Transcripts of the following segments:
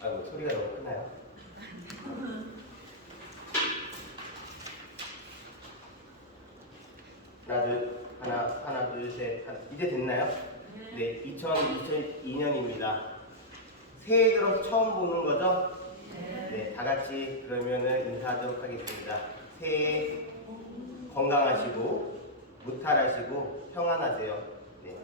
아이고 소리가 너무 크나요? 하나 둘 셋 이제 됐나요? 네, 2022년입니다. 새해 들어서 처음 보는 거죠? 네, 다 같이 그러면은 인사하도록 하겠습니다. 새해 건강하시고 무탈하시고 평안하세요. 네.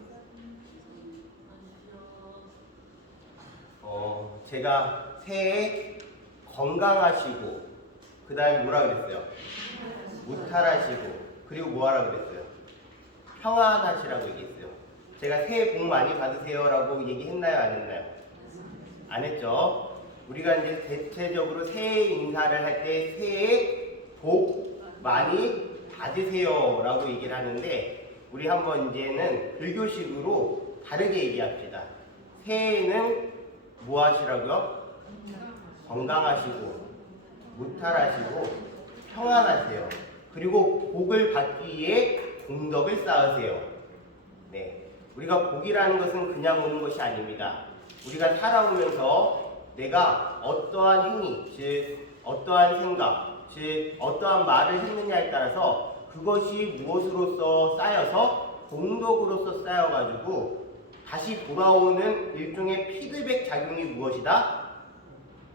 제가 새해 건강하시고 그 다음에 뭐라 그랬어요? 무탈하시고 그리고 뭐하라 그랬어요? 평안하시라고 얘기했어요. 제가 새해 복 많이 받으세요 라고 얘기했나요? 안 했나요? 안 했죠? 우리가 이제 대체적으로 새해 인사를 할 때 새해 복 많이 받으세요 라고 얘기를 하는데 우리 한번 이제는 불교식으로 다르게 얘기합시다. 새해에는 뭐 하시라고요? 건강하시고 무탈하시고 평안하세요. 그리고 복을 받기 위해 공덕을 쌓으세요. 네, 우리가 복이라는 것은 그냥 오는 것이 아닙니다. 우리가 살아오면서 내가 어떠한 행위, 즉 어떠한 생각, 즉 어떠한 말을 했느냐에 따라서 그것이 무엇으로서 쌓여서 공덕으로서 쌓여가지고 다시 돌아오는 일종의 피드백 작용이 무엇이다?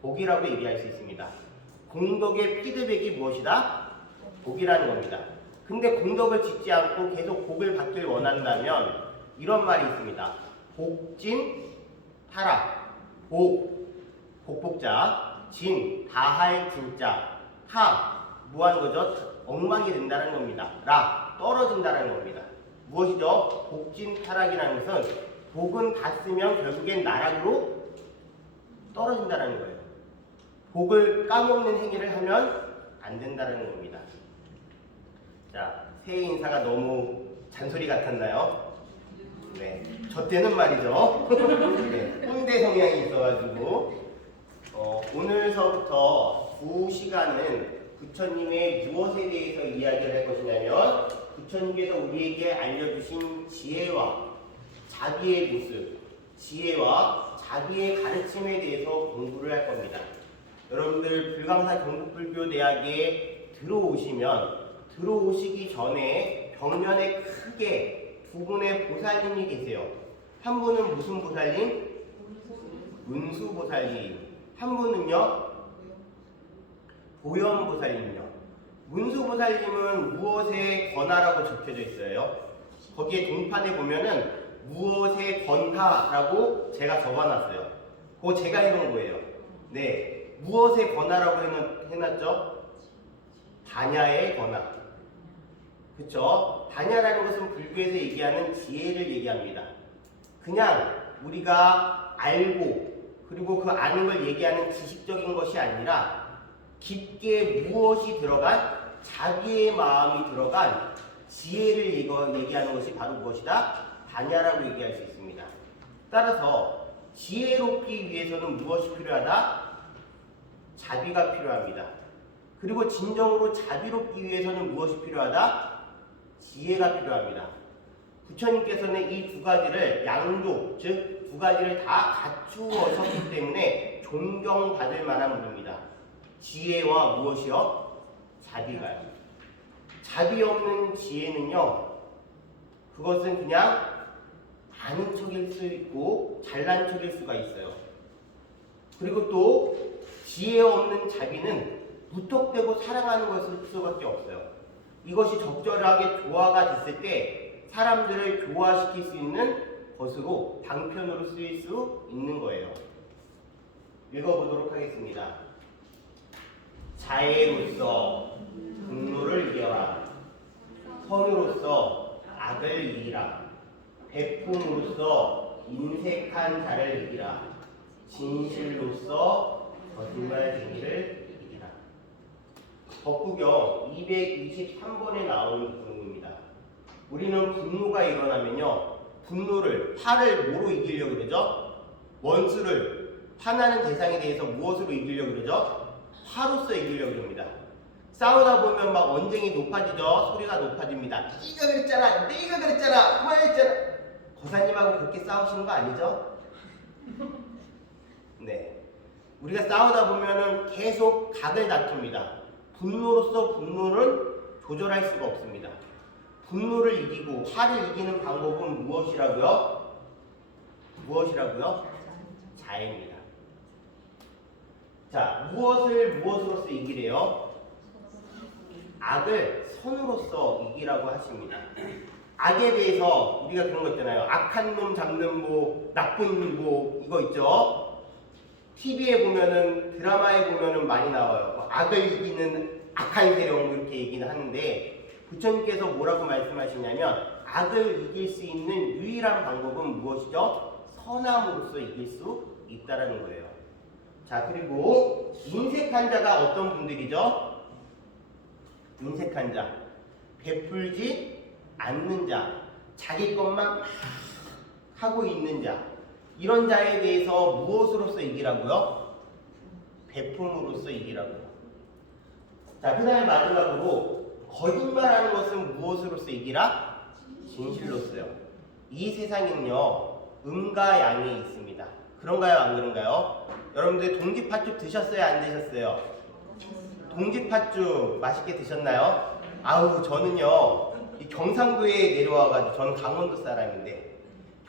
복이라고 얘기할 수 있습니다. 공덕의 피드백이 무엇이다? 복이라는 겁니다. 근데 공덕을 짓지 않고 계속 복을 받길 원한다면 이런 말이 있습니다. 복진 타락. 복복자, 진, 다할 진짜, 타, 뭐하는 거죠? 엉망이 된다는 겁니다. 라, 떨어진다는 겁니다. 무엇이죠? 복진 타락이라는 것은 복은 다 쓰면 결국엔 나락으로 떨어진다는 거예요. 복을 까먹는 행위를 하면 안 된다는 겁니다. 자, 새해 인사가 너무 잔소리 같았나요? 네, 저 때는 말이죠. 네, 꼰대 성향이 있어가지고 오늘서부터 2시간은 부처님의 무엇에 대해서 이야기를 할 것이냐면 부처님께서 우리에게 알려주신 지혜와 자비의 모습, 지혜와 자비의 가르침에 대해서 공부를 할 겁니다. 여러분들 불광사 경북불교대학에 들어오시기 전에 벽면에 크게 두 분의 보살님이 계세요. 한 분은 무슨 보살님? 문수보살님. 한 분은요? 보현보살님이요. 문수보살님은 무엇에 권하라고 적혀져 있어요? 거기에 동판에 보면은 무엇에 권하라고 제가 적어놨어요. 그거 제가 해놓은 거예요. 네, 무엇에 권하라고 해놨죠? 다냐에 권하. 그쵸? 다냐라는 것은 불교에서 얘기하는 지혜를 얘기합니다. 그냥 우리가 알고 그리고 그 아는 걸 얘기하는 지식적인 것이 아니라 깊게 무엇이 들어간 자기의 마음이 들어간 지혜를 얘기하는 것이 바로 무엇이다? 다냐라고 얘기할 수 있습니다. 따라서 지혜롭기 위해서는 무엇이 필요하다? 자비가 필요합니다. 그리고 진정으로 자비롭기 위해서는 무엇이 필요하다? 지혜가 필요합니다. 부처님께서는 이 두 가지를 양조, 즉 두 가지를 다 갖추어서기 때문에 존경받을 만한 분입니다. 지혜와 무엇이요? 자비가요. 자비 없는 지혜는요, 그것은 그냥 아는 척일 수 있고 잘난 척일 수가 있어요. 그리고 또 지혜 없는 자비는 무턱대고 사랑하는 것일 수밖에 없어요. 이것이 적절하게 조화가 됐을 때 사람들을 교화시킬 수 있는 것으로 방편으로 쓰일 수 있는 거예요. 읽어보도록 하겠습니다. 자애로서 분노를 이겨라. 선으로서 악을 이기라. 백품으로서 인색한 자를 이기라. 진실로서 거짓말쟁이를 이기라. 법구경 223번에 나오는 구문입니다. 우리는 분노가 일어나면요, 화를 뭐로 이기려고 그러죠? 원수를, 화나는 대상에 대해서 무엇으로 이기려고 그러죠? 화로서 이기려고 합니다. 싸우다 보면 막 언쟁이 높아지죠? 소리가 높아집니다. 네가 그랬잖아, 내가 그랬잖아, 뭐 했잖아. 거사님하고 그렇게 싸우시는 거 아니죠? 네. 우리가 싸우다 보면은 계속 각을 다툽니다. 분노로서 분노를 조절할 수가 없습니다. 분노를 이기고 화를 이기는 방법은 무엇이라고요? 무엇이라고요? 자해입니다. 자, 무엇으로서 이기래요? 악을 선으로서 이기라고 하십니다. 악에 대해서 우리가 그런 거 있잖아요. 악한 놈 잡는 나쁜 이거 있죠? TV에 보면은, 드라마에 보면은 많이 나와요. 악을 이기는 악한 세력 이렇게 얘기는 하는데, 부처님께서 뭐라고 말씀하시냐면, 악을 이길 수 있는 유일한 방법은 무엇이죠? 선함으로써 이길 수 있다라는 거예요. 자, 그리고 인색한 자가 어떤 분들이죠? 인색한 자, 베풀지 않는 자, 자기 것만 막 하고 있는 자, 이런 자에 대해서 무엇으로서 이기라고요? 베품으로써 이기라고요. 자, 그 다음에 마지막으로 거짓말하는 것은 무엇으로서 이기라? 진실로써요. 이 세상에는요, 음과 양이 있습니다. 그런가요, 안 그런가요? 여러분들 동지팥죽 드셨어요, 안 드셨어요? 동지팥죽 맛있게 드셨나요? 아우, 저는요, 이 경상도에 내려와가지고, 저는 강원도 사람인데,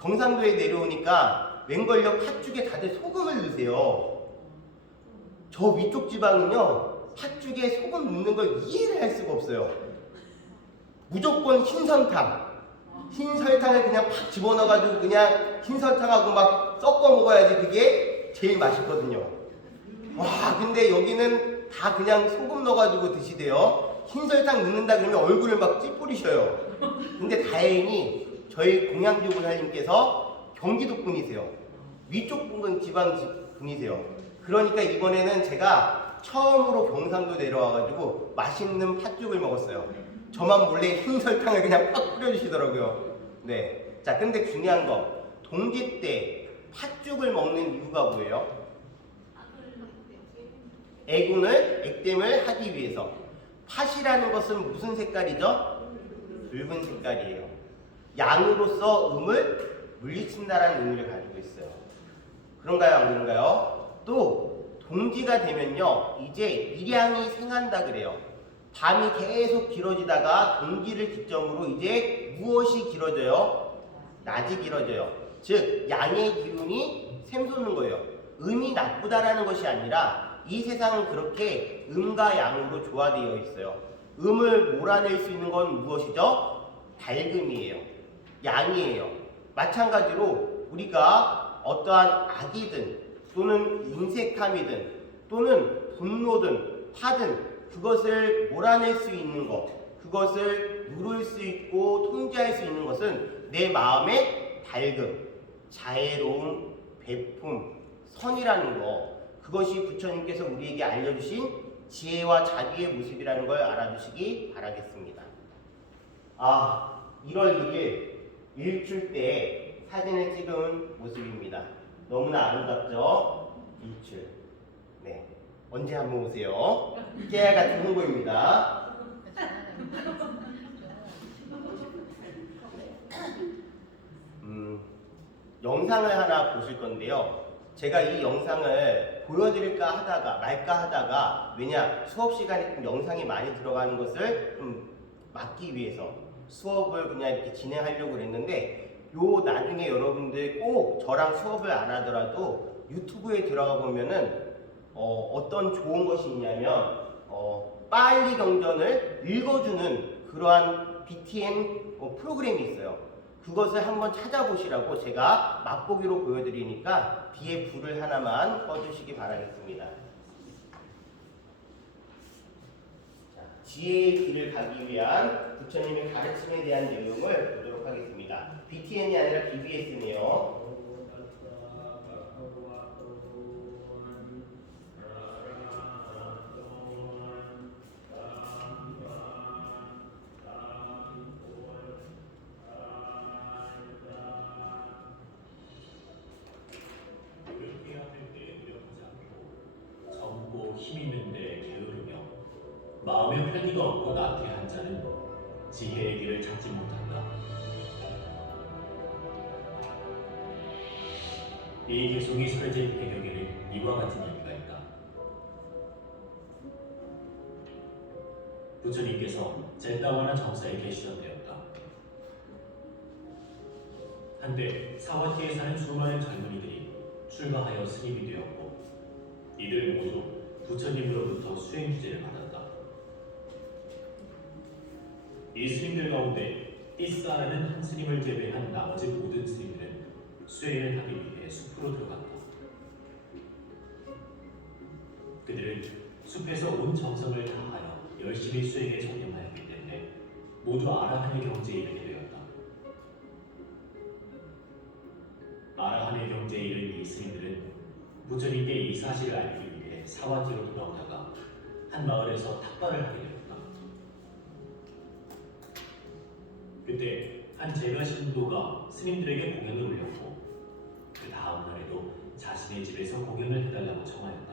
경상도에 내려오니까 웬걸요, 팥죽에 다들 소금을 넣으세요. 저 위쪽 지방은요, 팥죽에 소금 넣는 걸 이해를 할 수가 없어요. 무조건 흰설탕. 흰설탕을 그냥 팍 집어넣어가지고 그냥 흰설탕하고 막 섞어 먹어야지 그게 제일 맛있거든요. 와, 근데 여기는 다 그냥 소금 넣어가지고 드시대요. 흰설탕 넣는다 그러면 얼굴을 막 찌푸리셔요. 근데 다행히 저희 공양주부사님께서 경기도 분이세요. 위쪽 분은 지방 분이세요. 그러니까 이번에는 제가 처음으로 경상도 내려와가지고 맛있는 팥죽을 먹었어요. 저만 몰래 흰설탕을 그냥 팍 뿌려주시더라고요. 네. 자, 근데 중요한 거, 동지 때 팥죽을 먹는 이유가 뭐예요? 액땜을 하기 위해서. 팥이라는 것은 무슨 색깔이죠? 붉은 색깔이에요. 양으로서 음을 물리친다라는 의미를 가지고 있어요. 그런가요, 안 그런가요? 또 동지가 되면요, 이제 일양이 생한다 그래요. 밤이 계속 길어지다가 동지를 기점으로 이제 무엇이 길어져요? 낮이 길어져요. 즉, 양의 기운이 샘솟는 거예요. 음이 나쁘다라는 것이 아니라 이 세상은 그렇게 음과 양으로 조화되어 있어요. 음을 몰아낼 수 있는 건 무엇이죠? 밝음이에요. 양이에요. 마찬가지로 우리가 어떠한 악이든 또는 인색함이든 또는 분노든 화든 그것을 몰아낼 수 있는 것, 그것을 누를 수 있고 통제할 수 있는 것은 내 마음의 밝음, 자애로움, 베품, 선이라는 것, 그것이 부처님께서 우리에게 알려주신 지혜와 자비의 모습이라는 걸 알아주시기 바라겠습니다. 1월 6일 일출 때 사진을 찍은 모습입니다. 너무나 아름답죠? 일출. 네. 언제 한번 오세요. 깨알 같은 홍보입니다. 영상을 하나 보실 건데요. 제가 이 영상을 보여드릴까 하다가 말까 하다가, 왜냐, 수업 시간에 좀 영상이 많이 들어가는 것을 좀 막기 위해서 수업을 그냥 이렇게 진행하려고 그랬는데, 나중에 여러분들 꼭 저랑 수업을 안 하더라도 유튜브에 들어가 보면은 어떤 좋은 것이 있냐면 빨리 경전을 읽어주는 그러한 BTN 프로그램이 있어요. 그것을 한번 찾아보시라고 제가 맛보기로 보여드리니까 뒤에 불을 하나만 꺼주시기 바라겠습니다. 자, 지혜의 길을 가기 위한 부처님의 가르침에 대한 내용을 보도록 하겠습니다. BTN이 아니라 BBS네요. 힘 있는데 게으르며 마음에 편의가 없고 나태한 자는 지혜의 길을 찾지 못한다. 이 개송이 설진 배경에는 이와 같은 얘기가 있다. 부처님께서 젠다와나 정사에 계시던 때였다. 한때 사와티에 사는 수많은 젊은이들이 출가하여 스님이 되었고 이들 모두 부처님으로부터 수행 규제를 받았다. 이 스님들 가운데 띠사라는 한 스님을 제외한 나머지 모든 스님들은 수행을 하기 위해 숲으로 들어갔다. 그들은 숲에서 온 정성을 다하여 열심히 수행에 전념하였기 때문에 모두 아라한의 경지에 이르게 되었다. 아라한의 경지에 이른 이 스님들은 부처님께 이 사실을 알리기 위해 사와티로 돌아오다가 한 마을에서 탁발을 하게 되었다. 그때 한 제가 신도가 스님들에게 공연을 올렸고 그 다음 날에도 자신의 집에서 공연을 해달라고 청하였다.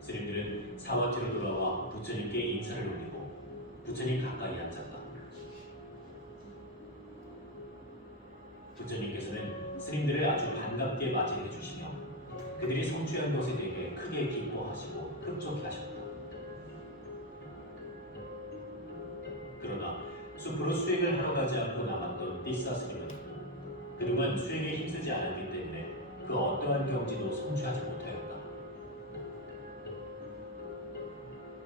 스님들은 사와티로 돌아와 부처님께 인사를 올리고 부처님 가까이 앉았다. 부처님께서는 스님들을 아주 반갑게 맞이해 주시며 그들이 성취한 것에 대해 크게 기뻐하시고 흡족해 하셨다. 그러나 숲으로 수행을 하러 가지 않고 남았던 띠사 스님은 그동안 수행에 힘쓰지 않았기 때문에 그 어떠한 경지도 성취하지 못하였다.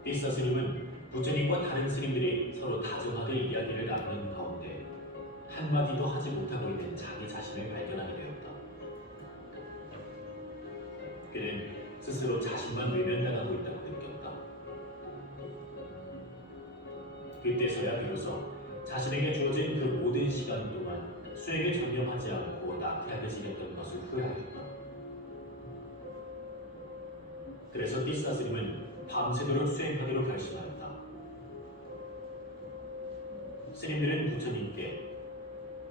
띠사 스님은 부처님과 다른 스님들이 서로 다정하게 이야기를 나누는 가운데 한마디도 하지 못하고 있는 자기 자신을 발견하게 되었다. 그는 스스로 자신만 외면당하고 있다고 느꼈다. 그때서야 비로소 자신에게 주어진 그 모든 시간 동안 수행에 전념하지 않고 나태하게 지냈던 것을 후회하였다. 그래서 띠사 스님은 밤새도록 수행하기로 결심하였다. 스님들은 부처님께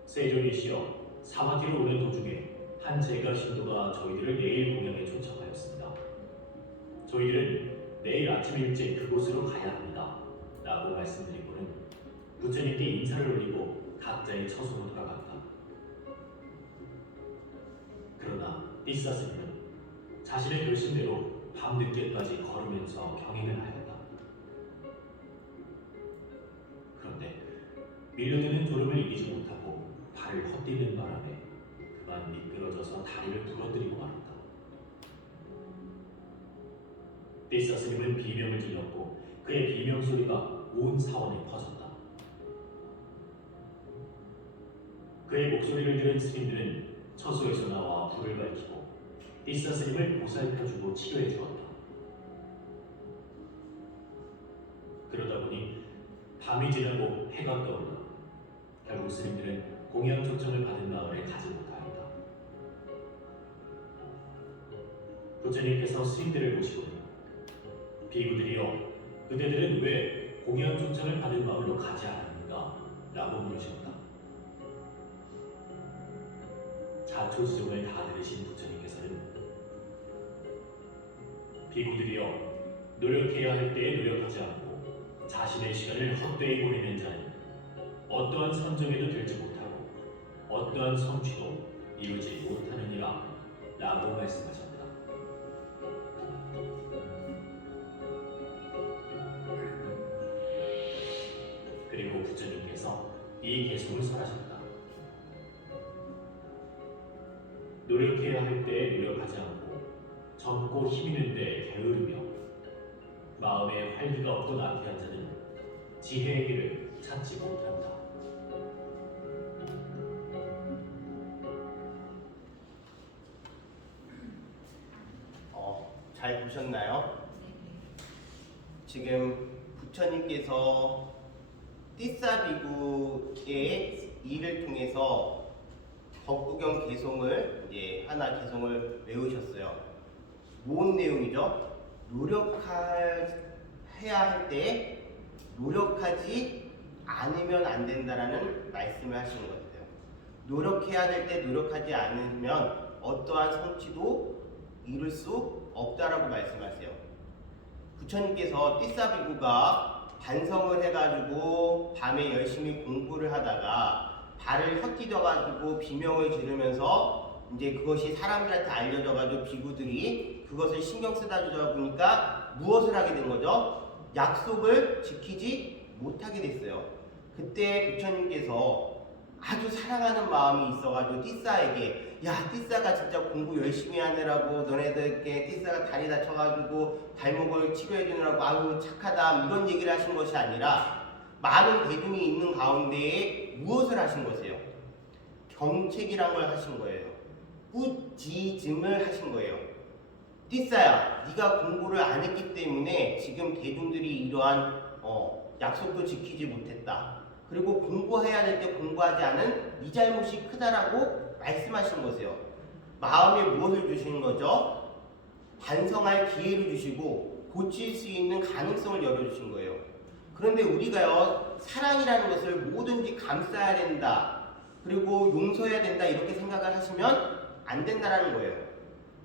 세존이시여 사와티로 오는 도중에 한 제가 신도가 저희들을 내일 공양에 초청하였습니다. 저희들은 내일 아침 일찍 그곳으로 가야 합니다. 라고 말씀드리고는 부처님께 인사를 올리고 각자의 처소로 돌아갔다. 그러나 띠사 스님은 자신의 결심대로 밤늦게까지 걸으면서 경행을 하였다. 그런데 밀려드는 졸음을 이기지 못하고 발을 헛디는 바람에 그만 미끄러져서 다리를 부러뜨리고 말았다. 띠사 스님은 비명을 질렀고 그의 비명 소리가 온 사원에 퍼졌다. 그의 목소리를 들은 스님들은 처소에서 나와 불을 밝히고 띠사 스님을 보살펴주고 치료해 주었다. 그러다 보니 밤이 지나고 해가 떠올라 결국 스님들은 공양 초청을 받은 마을에 가지 못하였다. 부처님께서 스님들을 보시고는 비구들이여 그대들은 왜 공양 초청을 받은 마을로 가지 않았는가? 라고 물으셨다. 자초지종을 다 들으신 부처님께서는 비구들이여 노력해야 할 때에 노력하지 않고 자신의 시간을 헛되이 보내는 자는 어떠한 선정에도 들지 못하고 어떠한 성취도 이루지 못하느니라 라고 말씀하셨다. 그리고 부처님께서 이 개송을 설하셨다. 노력해야 할 때에 노력하지 않고 젊고 힘있는 데에 게으르며 마음에 활기가 없고 나태한 자는 지혜의 길을 찾지 못한다. 잘 보셨나요? 지금 부처님께서 띠사 비구의 일을 통해서 법구경 개송을 이제 하나 개송을 외우셨어요. 뭔 내용이죠? 해야 할 때 노력하지 않으면 안 된다라는 말씀을 하시는 것 같아요. 노력해야 될 때 노력하지 않으면 어떠한 성취도 이룰 수 없다라고 말씀하세요. 부처님께서 띠사 비구가 반성을 해가지고 밤에 열심히 공부를 하다가 발을 헛디뎌가지고 비명을 지르면서 이제 그것이 사람들한테 알려져가지고 비구들이 그것을 신경 쓰다 주다 보니까 무엇을 하게 된 거죠? 약속을 지키지 못하게 됐어요. 그때 부처님께서 아주 사랑하는 마음이 있어가지고 띠싸에게, 야, 띠싸가 진짜 공부 열심히 하느라고 너네들께 띠싸가 다리 다쳐가지고 발목을 치료해 주느라고 아유 착하다 이런 얘기를 하신 것이 아니라 많은 대중이 있는 가운데에 무엇을 하신 것이에요? 경책이란 걸 하신 거예요. 꾸짖음을 하신 거예요. 띠싸야, 네가 공부를 안 했기 때문에 지금 대중들이 이러한 약속도 지키지 못했다. 그리고 공부해야 될 때 공부하지 않은 네 잘못이 크다라고 말씀하신 거세요. 마음에 무엇을 주시는 거죠? 반성할 기회를 주시고 고칠 수 있는 가능성을 열어주신 거예요. 그런데 우리가요, 사랑이라는 것을 뭐든지 감싸야 된다, 그리고 용서해야 된다 이렇게 생각을 하시면 안 된다라는 거예요.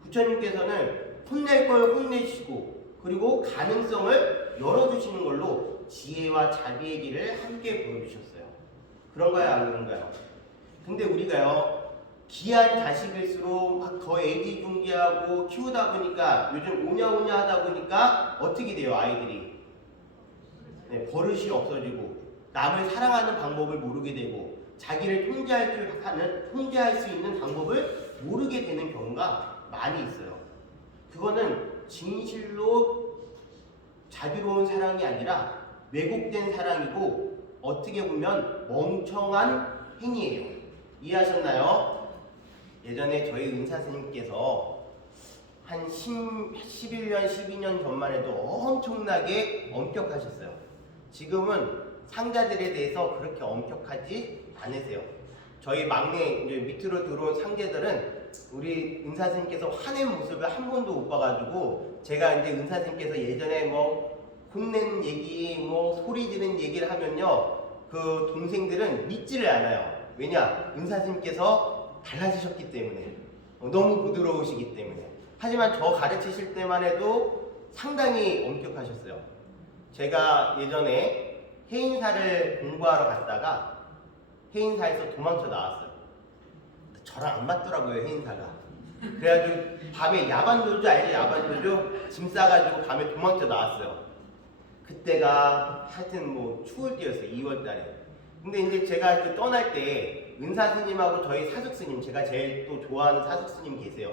부처님께서는 혼낼 걸 혼내시고 그리고 가능성을 열어주시는 걸로 지혜와 자비의 길을 함께 보여주셨어요. 그런가요, 안 그런가요? 근데 우리가요, 귀한 자식일수록 막 더 애지중지하고 키우다 보니까 요즘 오냐오냐 하다 보니까 어떻게 돼요, 아이들이? 네, 버릇이 없어지고 남을 사랑하는 방법을 모르게 되고 자기를 통제할 수 있는 방법을 모르게 되는 경우가 많이 있어요. 그거는 진실로 자비로운 사랑이 아니라 왜곡된 사랑이고 어떻게 보면 멍청한 행위예요. 이해하셨나요? 예전에 저희 은사 스님께서 한 11년, 12년 전만 해도 엄청나게 엄격하셨어요. 지금은 상자들에 대해서 그렇게 엄격하지 않으세요. 저희 막내 이제 밑으로 들어온 상제들은 우리 은사 스님께서 화낸 모습을 한 번도 못 봐가지고 제가 이제 은사 스님께서 예전에 뭐 혼낸 얘기, 뭐 소리 지르는 얘기를 하면요, 그 동생들은 믿지를 않아요. 왜냐? 은사 스님께서 달라지셨기 때문에, 너무 부드러우시기 때문에. 하지만 저 가르치실 때만 해도 상당히 엄격하셨어요. 제가 예전에 해인사를 공부하러 갔다가 해인사에서 도망쳐 나왔어요. 저랑 안 맞더라고요, 해인사가. 그래가지고 밤에 야반도주 알죠? 야반도주? 짐 싸가지고 밤에 도망쳐 나왔어요. 그때가 하여튼 뭐 추울 때였어요. 2월달에. 근데 이제 제가 그 떠날 때 은사 스님하고 저희 사숙 스님, 제가 제일 또 좋아하는 사숙 스님 계세요.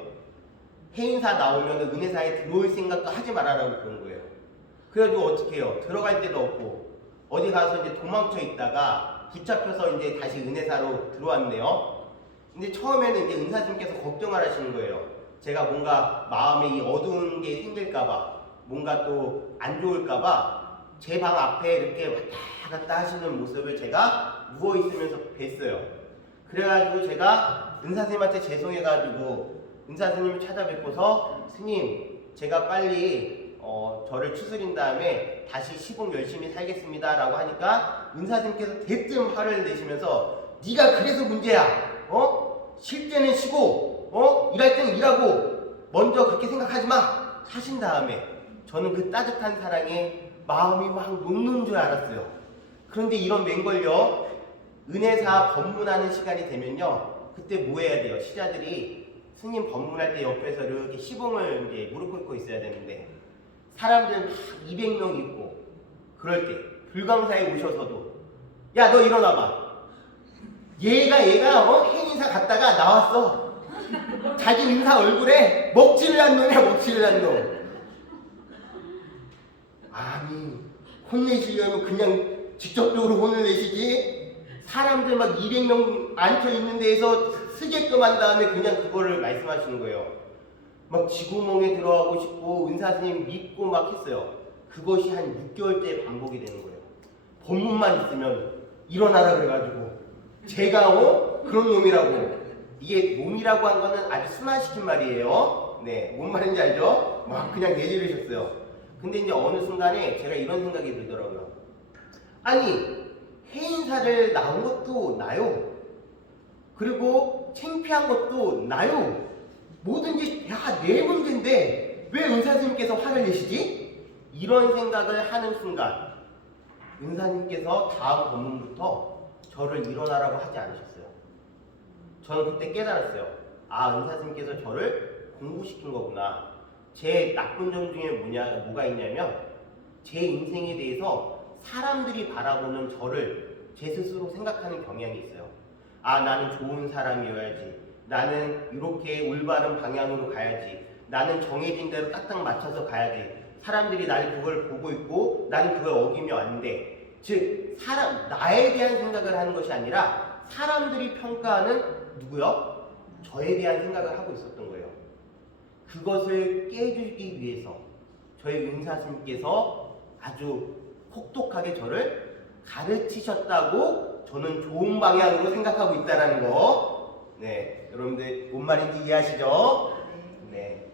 해인사 나오면 은혜사에 들어올 생각도 하지 말아라고 그런 거예요. 그래가지고 어떻게 해요? 들어갈 데도 없고 어디 가서 이제 도망쳐 있다가 붙잡혀서 이제 다시 은혜사로 들어왔네요. 근데 처음에는 이제 은사 스님께서 걱정을 하시는 거예요. 제가 뭔가 마음에 이 어두운 게 생길까봐, 뭔가 또 안 좋을까봐 제 방 앞에 이렇게 왔다 갔다 하시는 모습을 제가 누워있으면서 뵀어요. 그래가지고 제가 은사스님한테 죄송해가지고 은사스님을 찾아뵙고서 스님, 제가 빨리 저를 추스린 다음에 다시 시공 열심히 살겠습니다 라고 하니까 은사스님께서 대뜸 화를 내시면서 네가 그래서 문제야, 쉴 때는 쉬고 일할 때는 일하고 먼저 그렇게 생각하지 마 하신 다음에 저는 그 따뜻한 사랑에 마음이 막 녹는 줄 알았어요. 그런데 이런 맹걸요, 은혜사 법문하는 시간이 되면요, 그때 뭐 해야 돼요? 시자들이 스님 법문할 때 옆에서 이렇게 시봉을 이제 무릎 꿇고 있어야 되는데 사람들 막 200명 있고 그럴 때 불광사에 오셔서도 야, 너 일어나봐. 얘가 행인사 갔다가 나왔어. 자기 인사 얼굴에 먹칠을 한 놈이야, 먹칠을 한 놈. 아니, 혼내시려면 그냥 직접적으로 혼을 내시지, 사람들 막 200명 앉혀있는 데에서 쓰게끔 한 다음에 그냥 그거를 말씀하시는 거예요. 막 쥐구멍에 들어가고 싶고 은사스님 믿고 막 했어요. 그것이 한 6개월째 반복이 되는 거예요. 법문만 있으면 일어나라 그래가지고 제가 그런 놈이라고. 이게 놈이라고 한 거는 아주 순화시킨 말이에요. 네, 뭔 말인지 알죠? 막 그냥 내지르셨어요. 근데 이제 어느 순간에 제가 이런 생각이 들더라고요. 아니, 해인사를 나온 것도 나요. 그리고 창피한 것도 나요. 뭐든지 내 문제인데 왜 은사님께서 화를 내시지? 이런 생각을 하는 순간 은사님께서 다음 법문부터 저를 일어나라고 하지 않으셨어요. 저는 그때 깨달았어요. 아, 은사 스님께서 저를 공부시킨 거구나. 제 나쁜 점 중에 뭐가 있냐면 제 인생에 대해서 사람들이 바라보는 저를 제 스스로 생각하는 경향이 있어요. 아, 나는 좋은 사람이어야지. 나는 이렇게 올바른 방향으로 가야지. 나는 정해진 대로 딱딱 맞춰서 가야지. 사람들이 나를 그걸 보고 있고 나는 그걸 어기면 안 돼. 즉, 나에 대한 생각을 하는 것이 아니라 사람들이 평가하는 누구요? 저에 대한 생각을 하고 있었던 거예요. 그것을 깨주기 위해서 저희 은사스님께서 아주 혹독하게 저를 가르치셨다고 저는 좋은 방향으로 생각하고 있다는 거. 네, 여러분들 뭔 말인지 이해하시죠? 네.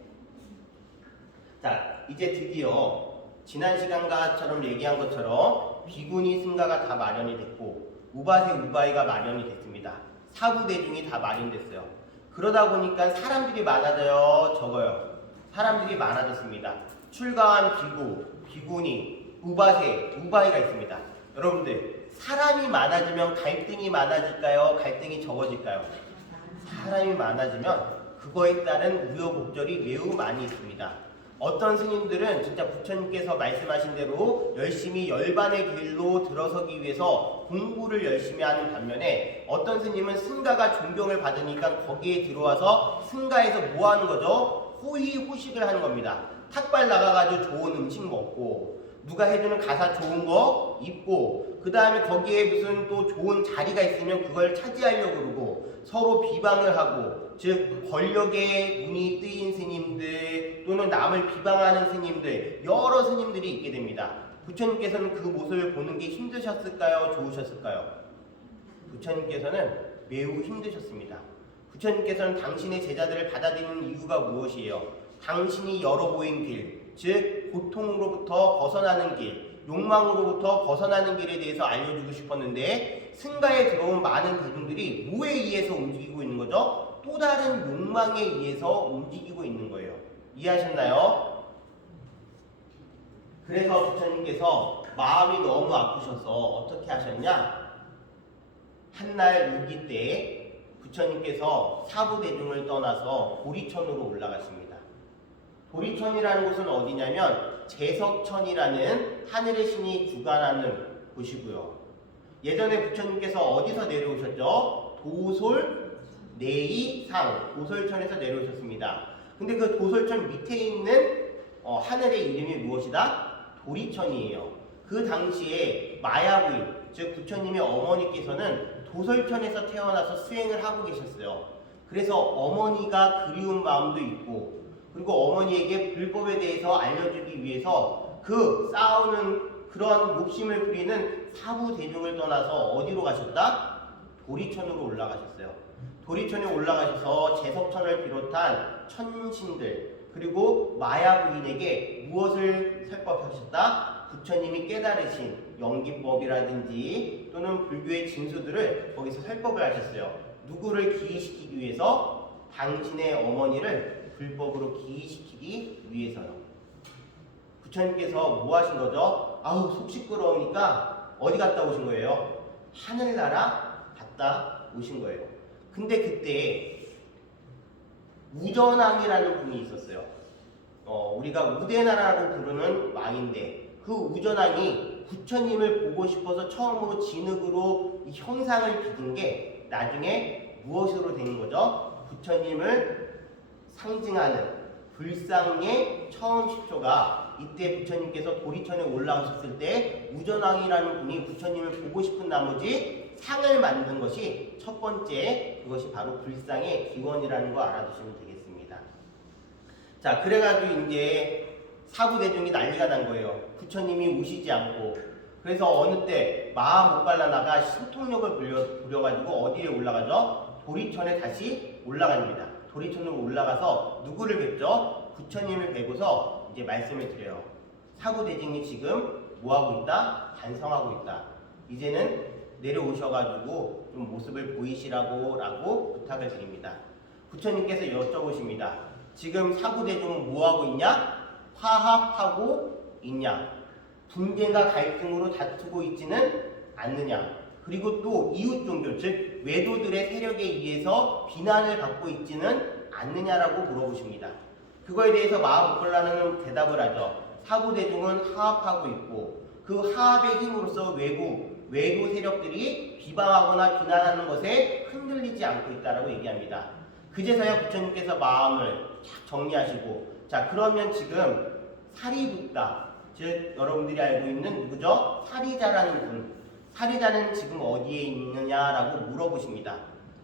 자, 이제 드디어 지난 시간과처럼 얘기한 것처럼 비구니 승가가 다 마련이 됐고 우바세 우바이가 마련이 됐습니다. 사부대중이 다 마련됐어요. 그러다 보니까 사람들이 많아져요, 적어요? 사람들이 많아졌습니다. 출가한 비구, 비구니, 우바세, 우바이가 있습니다. 여러분들, 사람이 많아지면 갈등이 많아질까요? 갈등이 적어질까요? 사람이 많아지면 그거에 따른 우여곡절이 매우 많이 있습니다. 어떤 스님들은 진짜 부처님께서 말씀하신 대로 열심히 열반의 길로 들어서기 위해서 공부를 열심히 하는 반면에 어떤 스님은 승가가 존경을 받으니까 거기에 들어와서 승가에서 뭐 하는 거죠? 호의호식을 하는 겁니다. 탁발 나가가지고 좋은 음식 먹고 누가 해주는 가사 좋은 거 입고 그 다음에 거기에 무슨 또 좋은 자리가 있으면 그걸 차지하려고 그러고 서로 비방을 하고 즉 권력에 눈이 뜨인 스님들 또는 남을 비방하는 스님들 여러 스님들이 있게 됩니다. 부처님께서는 그 모습을 보는 게 힘드셨을까요? 좋으셨을까요? 부처님께서는 매우 힘드셨습니다. 부처님께서는 당신의 제자들을 받아들이는 이유가 무엇이에요? 당신이 열어 보인 길, 즉 고통으로부터 벗어나는 길, 욕망으로부터 벗어나는 길에 대해서 알려주고 싶었는데 승가에 들어온 많은 대중들이 뭐에 의해서 움직이고 있는 거죠? 또 다른 욕망에 의해서 움직이고 있는 거예요. 이해하셨나요? 그래서 부처님께서 마음이 너무 아프셔서 어떻게 하셨냐? 한날 우기 때 부처님께서 사부대중을 떠나서 보리천으로 올라가십니다. 보리천이라는 곳은 어디냐면 제석천이라는 하늘의 신이 주관하는 곳이고요. 예전에 부처님께서 어디서 내려오셨죠? 도솔 내이상 도솔천에서 내려오셨습니다. 근데 그 도솔천 밑에 있는 하늘의 이름이 무엇이다? 도리천이에요. 그 당시에 마야부인 즉 부처님의 어머니께서는 도솔천에서 태어나서 수행을 하고 계셨어요. 그래서 어머니가 그리운 마음도 있고 그리고 어머니에게 불법에 대해서 알려주기 위해서 그 싸우는 그런 욕심을 부리는 사부 대중을 떠나서 어디로 가셨다? 도리천으로 올라가셨어요. 도리천에 올라가셔서 제석천을 비롯한 천신들 그리고 마야부인에게 무엇을 설법하셨다? 부처님이 깨달으신 연기법이라든지 또는 불교의 진수들을 거기서 설법을 하셨어요. 누구를 기이시키기 위해서? 당신의 어머니를 불법으로 기이시키기 위해서요. 부처님께서 뭐 하신 거죠? 아우 속 시끄러우니까 어디 갔다 오신 거예요? 하늘나라 갔다 오신 거예요. 근데 그때 우전왕이라는 분이 있었어요. 우리가 우대나라라고 부르는 왕인데 그 우전왕이 부처님을 보고 싶어서 처음으로 진흙으로 이 형상을 빚은 게 나중에 무엇으로 된 거죠? 부처님을 상징하는 불상의 처음 시초가 이때 부처님께서 도리천에 올라가셨을 때 우전왕이라는 분이 부처님을 보고 싶은 나머지 상을 만든 것이 첫 번째 그것이 바로 불상의 기원이라는 거 알아두시면 되겠습니다. 자, 그래가지고 이제 사부대중이 난리가 난 거예요. 부처님이 오시지 않고. 그래서 어느 때 마하 모갈라나가 신통력을 부려가지고 어디에 올라가죠? 도리천에 다시 올라갑니다. 도리천으로 올라가서 누구를 뵙죠? 부처님을 뵈고서 이제 말씀을 드려요. 사부대중이 지금 뭐하고 있다? 반성하고 있다. 이제는 내려오셔가지고 좀 모습을 보이시라고 부탁을 드립니다. 부처님께서 여쭤보십니다. 지금 사부대중은 뭐하고 있냐? 화합하고 있냐? 분쟁과 갈등으로 다투고 있지는 않느냐? 그리고 또 이웃 종교, 즉 외도들의 세력에 의해서 비난을 받고 있지는 않느냐라고 물어보십니다. 그거에 대해서 마하모클라나는 대답을 하죠. 사부대중은 하합하고 있고 그 하합의 힘으로써 외도 세력들이 비방하거나 비난하는 것에 흔들리지 않고 있다라고 얘기합니다. 그제서야 부처님께서 마음을 쫙 정리하시고, 자 그러면 지금 사리붓다, 즉 여러분들이 알고 있는 누구죠? 사리자라는 분, 사리자는 지금 어디에 있느냐라고 물어보십니다.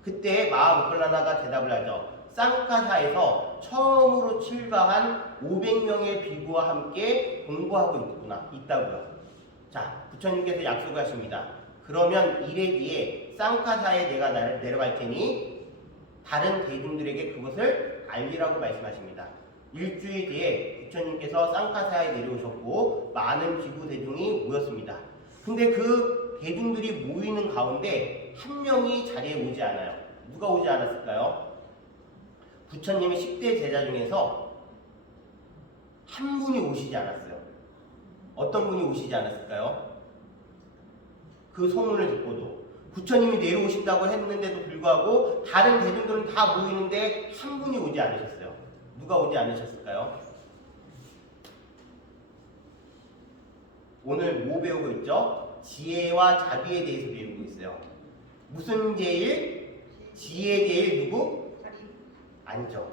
그때 마하모클라나가 대답을 하죠. 쌍카사에서 처음으로 출가한 500명의 비구와 함께 공부하고 있다고요. 자, 부처님께서 약속을 하십니다. 그러면 이래 뒤에 쌍카사에 내가 내려갈 테니 다른 대중들에게 그것을 알리라고 말씀하십니다. 일주일 뒤에 부처님께서 쌍카사에 내려오셨고 많은 비구 대중이 모였습니다. 근데 그 대중들이 모이는 가운데 한 명이 자리에 오지 않아요. 누가 오지 않았을까요? 부처님의 10대 제자 중에서 한 분이 오시지 않았어요. 어떤 분이 오시지 않았을까요? 그 소문을 듣고도 부처님이 내려오신다고 했는데도 불구하고 다른 대중들은 다 모이는데 한 분이 오지 않으셨어요. 누가 오지 않으셨을까요? 오늘 뭐 배우고 있죠? 지혜와 자비에 대해서 배우고 있어요. 무슨 제일? 지혜 제일 누구? 아니죠.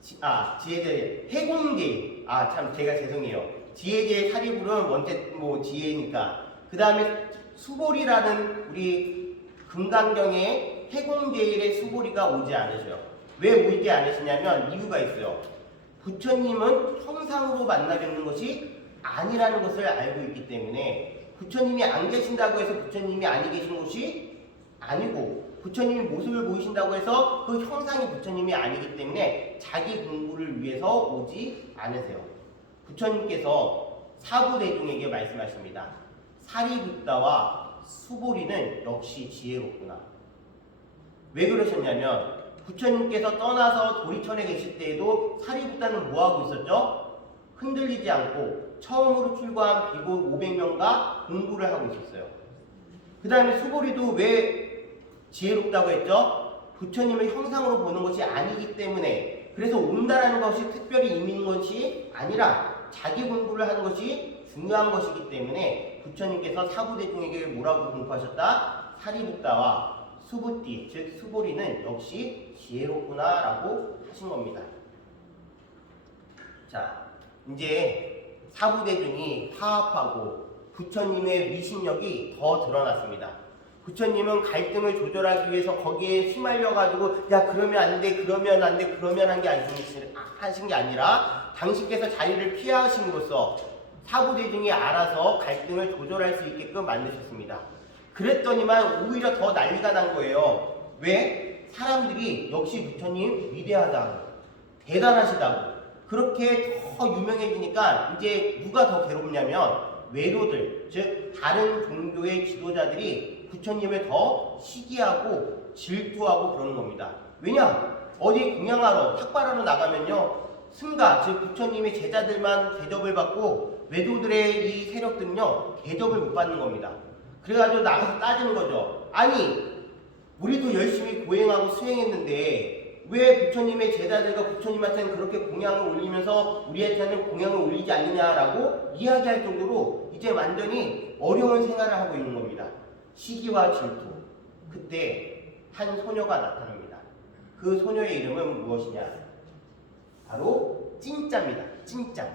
지혜 제일 해공 제일. 참 제가 죄송해요. 지혜 제일 사리불은 원체 지혜니까. 그 다음에 수보리라는 우리 금강경에 해공 제일의 수보리가 오지 않으셔요. 왜 오지 않으시냐면 이유가 있어요. 부처님은 형상으로 만나 뵙는 것이 아니라는 것을 알고 있기 때문에 부처님이 안 계신다고 해서 부처님이 아니 계신 것이 아니고 부처님이 모습을 보이신다고 해서 그 형상이 부처님이 아니기 때문에 자기 공부를 위해서 오지 않으세요. 부처님께서 사부대중에게 말씀하십니다. 사리붓다와 수보리는 역시 지혜롭구나. 왜 그러셨냐면 부처님께서 떠나서 도리천에 계실 때에도 사리붓다는 뭐하고 있었죠? 흔들리지 않고 처음으로 출가한 비구 500명과 공부를 하고 있었어요. 그 다음에 수보리도 왜 지혜롭다고 했죠? 부처님을 형상으로 보는 것이 아니기 때문에, 그래서 온다라는 것이 특별히 의미있는 것이 아니라 자기 공부를 하는 것이 중요한 것이기 때문에 부처님께서 사부대중에게 뭐라고 공부하셨다? 사리붓다와 수부띠, 즉 수보리는 역시 지혜롭구나 라고 하신 겁니다. 자, 이제 사부대중이 화합하고 부처님의 위신력이 더 드러났습니다. 부처님은 갈등을 조절하기 위해서 거기에 휘말려가지고 야 그러면 안 돼, 그러면 안 돼, 그러면 한 게 하신 게 아니라 당신께서 자리를 피하심으로써 사부대중이 알아서 갈등을 조절할 수 있게끔 만드셨습니다. 그랬더니만 오히려 더 난리가 난 거예요. 왜? 사람들이 역시 부처님 위대하다고, 대단하시다고 그렇게 더 유명해지니까 이제 누가 더 괴롭냐면 외도들, 즉 다른 종교의 지도자들이 부처님을 더 시기하고 질투하고 그러는 겁니다. 왜냐? 어디 공양하러 탁발하러 나가면요 승가, 즉 부처님의 제자들만 대접을 받고 외도들의 이 세력들은요 대접을 못 받는 겁니다. 그래가지고 나가서 따지는 거죠. 아니 우리도 열심히 고행하고 수행했는데 왜 부처님의 제자들과 부처님한테는 그렇게 공양을 올리면서 우리한테는 공양을 올리지 않느냐라고 이야기할 정도로 이제 완전히 어려운 생활을 하고 있는 겁니다. 시기와 질투. 그때 한 소녀가 나타납니다. 그 소녀의 이름은 무엇이냐? 바로 찐짜입니다. 찐짜.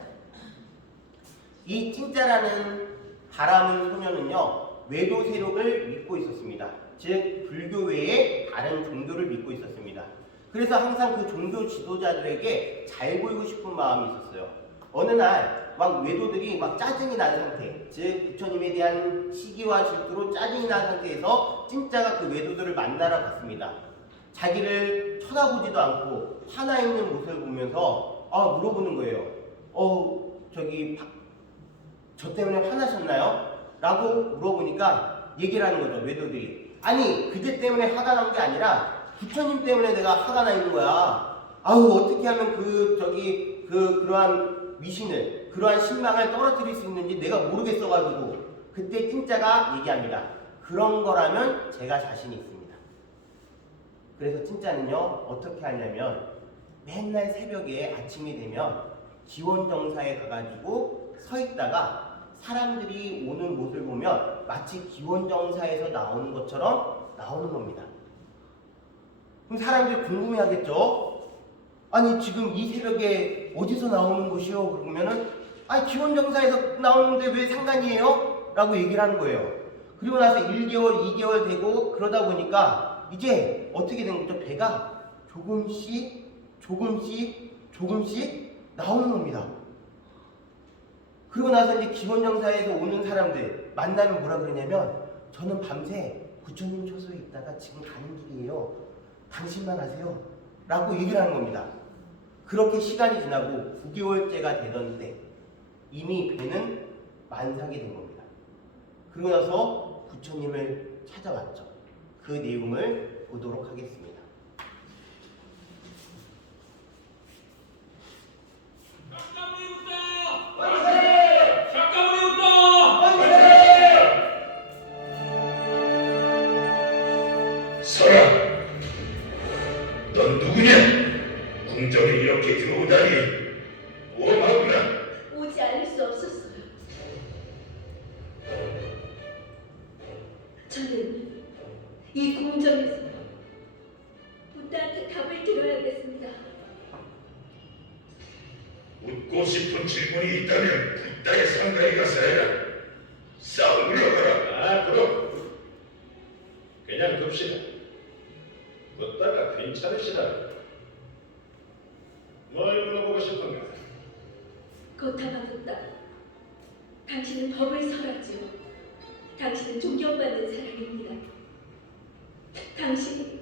이 찐짜라는 바람은 소녀는요 외도 세력을 믿고 있었습니다. 즉 불교 외에 다른 종교를 믿고 있었습니다. 그래서 항상 그 종교 지도자들에게 잘 보이고 싶은 마음이 있었어요. 어느 날 막 외도들이 막 짜증이 나는 상태, 즉 부처님에 대한 시기와 질투로 짜증이 난 상태에서 찐짜가 그 외도들을 만나러 갔습니다. 자기를 쳐다보지도 않고 화나 있는 모습을 보면서 물어보는 거예요. 저 때문에 화나셨나요? 라고 물어보니까 얘기를 하는 거죠, 외도들이. 아니 그때 때문에 화가 난 게 아니라 부처님 때문에 내가 화가 나 있는 거야. 어떻게 하면 그러한 위신을, 그러한 신망을 떨어뜨릴 수 있는지 내가 모르겠어가지고. 그때 찐짜가 얘기합니다. 그런 거라면 제가 자신이 있습니다. 그래서 찐짜는요 어떻게 하냐면 맨날 새벽에 아침이 되면 기원정사에 가가지고 서 있다가 사람들이 오는 모습을 보면 마치 기원정사에서 나오는 것처럼 나오는 겁니다. 그럼 사람들이 궁금해하겠죠? 아니 지금 이 새벽에 어디서 나오는 것이요? 그러면은 아니 기원정사에서 나오는데 왜 상관이에요? 라고 얘기를 하는 거예요. 그리고 나서 1개월, 2개월 되고 그러다 보니까 이제 어떻게 된 거죠? 배가 조금씩 나오는 겁니다. 그리고 나서 이제 기원정사에서 오는 사람들 만나면 뭐라 그러냐면 저는 밤새 부처님 처소에 있다가 지금 가는 길이에요. 당신만 아세요? 라고 얘기를 하는 겁니다. 그렇게 시간이 지나고 9개월째가 되던 때 이미 배는 만삭이 된 겁니다. 그러고 나서 부처님을 찾아왔죠. 그 내용을 보도록 하겠습니다. 서라! 넌 누구냐? 궁정에 이렇게 들어오다니 모험하구나. 오지 않을 수 없었어요. 저는 이 궁정에서 부다한테 답을 들어야겠습니다. 묻고 싶은 질문이 있다면 부다의 상가에 가서 해라. 싸움으로 가라. 그럼 그냥 둡시다. 묻다가 괜찮으시다. 뭘 물어보고 싶은가? 고타마 부다, 당신은 법을 설하지요. 당신은 존경받는 사람입니다. 당신이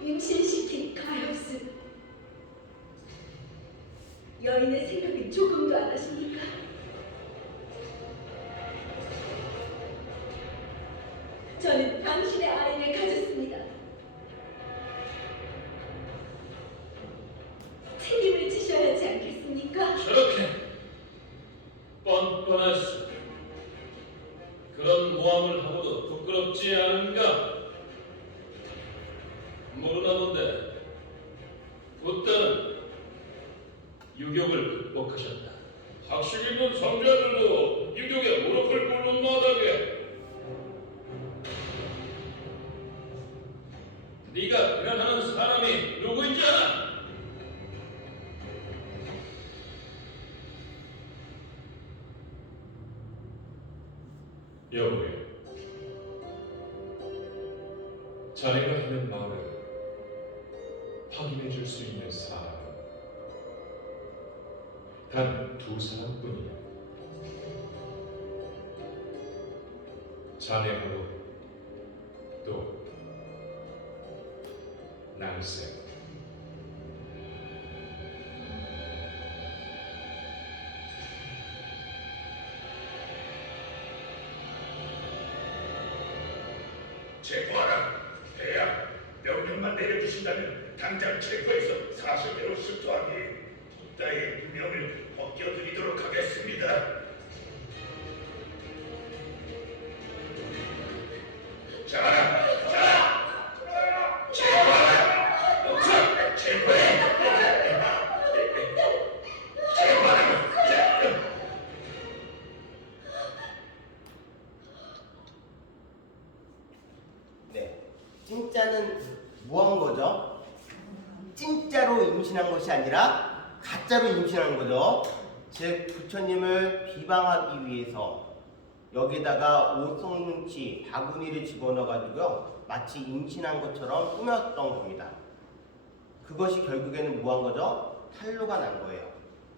임신시킨 가엾은 여인의 생각이 조금도 안 하십니까? 저는 당신의 아이를 가졌습니다. 책임을 지셔야 하지 않겠습니까? 저렇게 뻔뻔할 수 그런 모함을 하고도 부끄럽지 않은가? 모르나 본데 부다는 유격을 극복하셨다. 학식 있는 성자들도 유격에 무릎을 꿇는 마당에 네가 비난하는 사람이 누구인지 알아? 여보요, 자네가 하는 말을 확인해 줄 수 있는 사람은 단 2사람뿐이야. 자네하고 또 날쌘. 체포하라. 대야, 명령만 내려주신다면 당장 체포해서 사실대로 수투하기 부다의 누명을 벗겨드리도록 하겠습니다. 자, 체포하라. 체포해. 체포하라. 네, 찐짜는 뭐 한 거죠? 찐짜로 임신한 것이 아니라 가짜로 임신한 거죠. 즉 부처님을 비방하기 위해서 여기다가 오성뭉치 바구니를 집어넣어가지고요 마치 임신한 것처럼 꾸몄던 겁니다. 그것이 결국에는 뭐 한 거죠? 탄로가 난 거예요.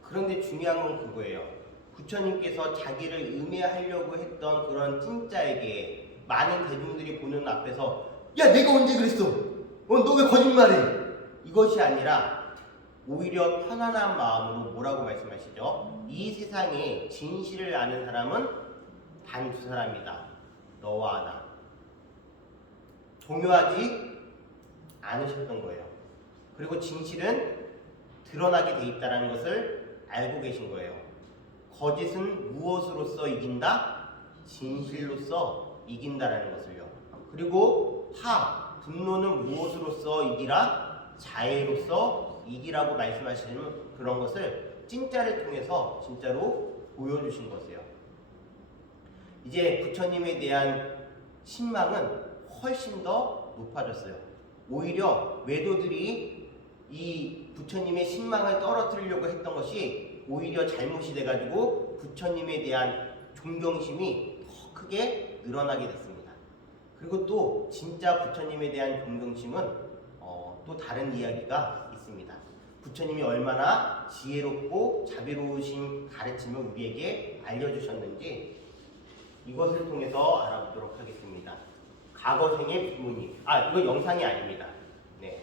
그런데 중요한 건 그거예요. 부처님께서 자기를 음해하려고 했던 그런 찐짜에게 많은 대중들이 보는 앞에서 야 내가 언제 그랬어? 너 왜 거짓말해? 이것이 아니라 오히려 편안한 마음으로 뭐라고 말씀하시죠? 이 세상에 진실을 아는 사람은 단 2사람이다. 너와 나. 동요하지 않으셨던 거예요. 그리고 진실은 드러나게 돼 있다는 것을 알고 계신 거예요. 거짓은 무엇으로써 이긴다? 진실로써 이긴다라는 것을요. 그리고 분노는 무엇으로써 이기라? 자애로서 이기라고 말씀하시는 그런 것을 찐짜를 통해서 진짜로 보여주신 것이에요. 이제 부처님에 대한 신망은 훨씬 더 높아졌어요. 오히려 외도들이 이 부처님의 신망을 떨어뜨리려고 했던 것이 오히려 잘못이 돼가지고 부처님에 대한 존경심이 더 크게 늘어나게 됐습니다. 그리고 또 진짜 부처님에 대한 존경심은 또 다른 이야기가 있습니다. 부처님이 얼마나 지혜롭고 자비로우신 가르침을 우리에게 알려주셨는지 이것을 통해서 알아보도록 하겠습니다. 과거생의 부모님. 이건 영상이 아닙니다. 네.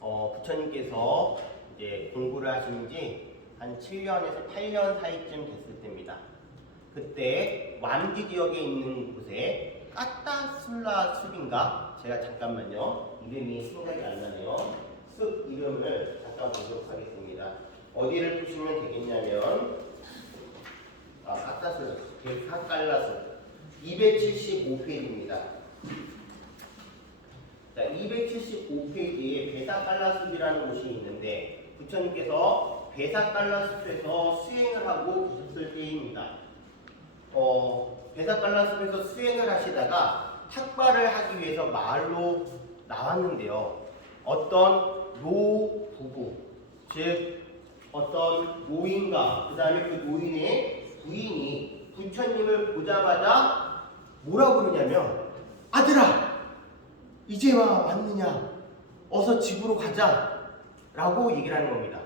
부처님께서 이제 공부를 하신 지 한 7년에서 8년 사이쯤 됐을 때입니다. 그때 완디 지역에 있는 곳에 까따술라 숲인가? 제가 잠깐만요. 이름이 생각이 안 나네요. 숲 이름을 잠깐 보도록 하겠습니다. 어디를 보시면 되겠냐면 까따술라 숲, 백화깔라숲 275페이지입니다. 자, 275페이지에 베사깔라숲이라는 곳이 있는데 부처님께서 베사깔라숲에서 수행을 하고 계셨을 때입니다. 베사깔라숲에서 수행을 하시다가 탁발을 하기 위해서 마을로 나왔는데요. 어떤 노부부, 즉 어떤 노인과 그 다음에 그 노인의 부인이 부처님을 보자마자 뭐라고 그러냐면 아들아 이제 왔느냐 어서 집으로 가자 라고 얘기를 하는 겁니다.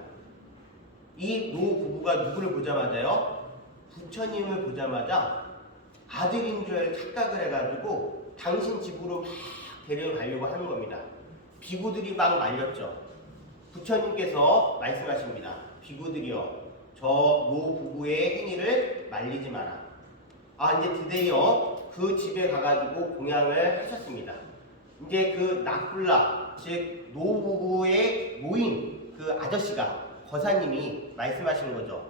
이 노부부가 누구를 보자마자요 부처님을 보자마자 아들인 줄 착각을 해가지고 당신 집으로 막 데려가려고 하는 겁니다. 비구들이 막 말렸죠. 부처님께서 말씀하십니다. 비구들이여 저 노부부의 행위를 말리지 마라. 이제 드디어 그 집에 가가지고 공양을 하셨습니다. 이제 그 나쿨라, 즉 노부부의 노인 그 아저씨가 거사님이 말씀하시는 거죠.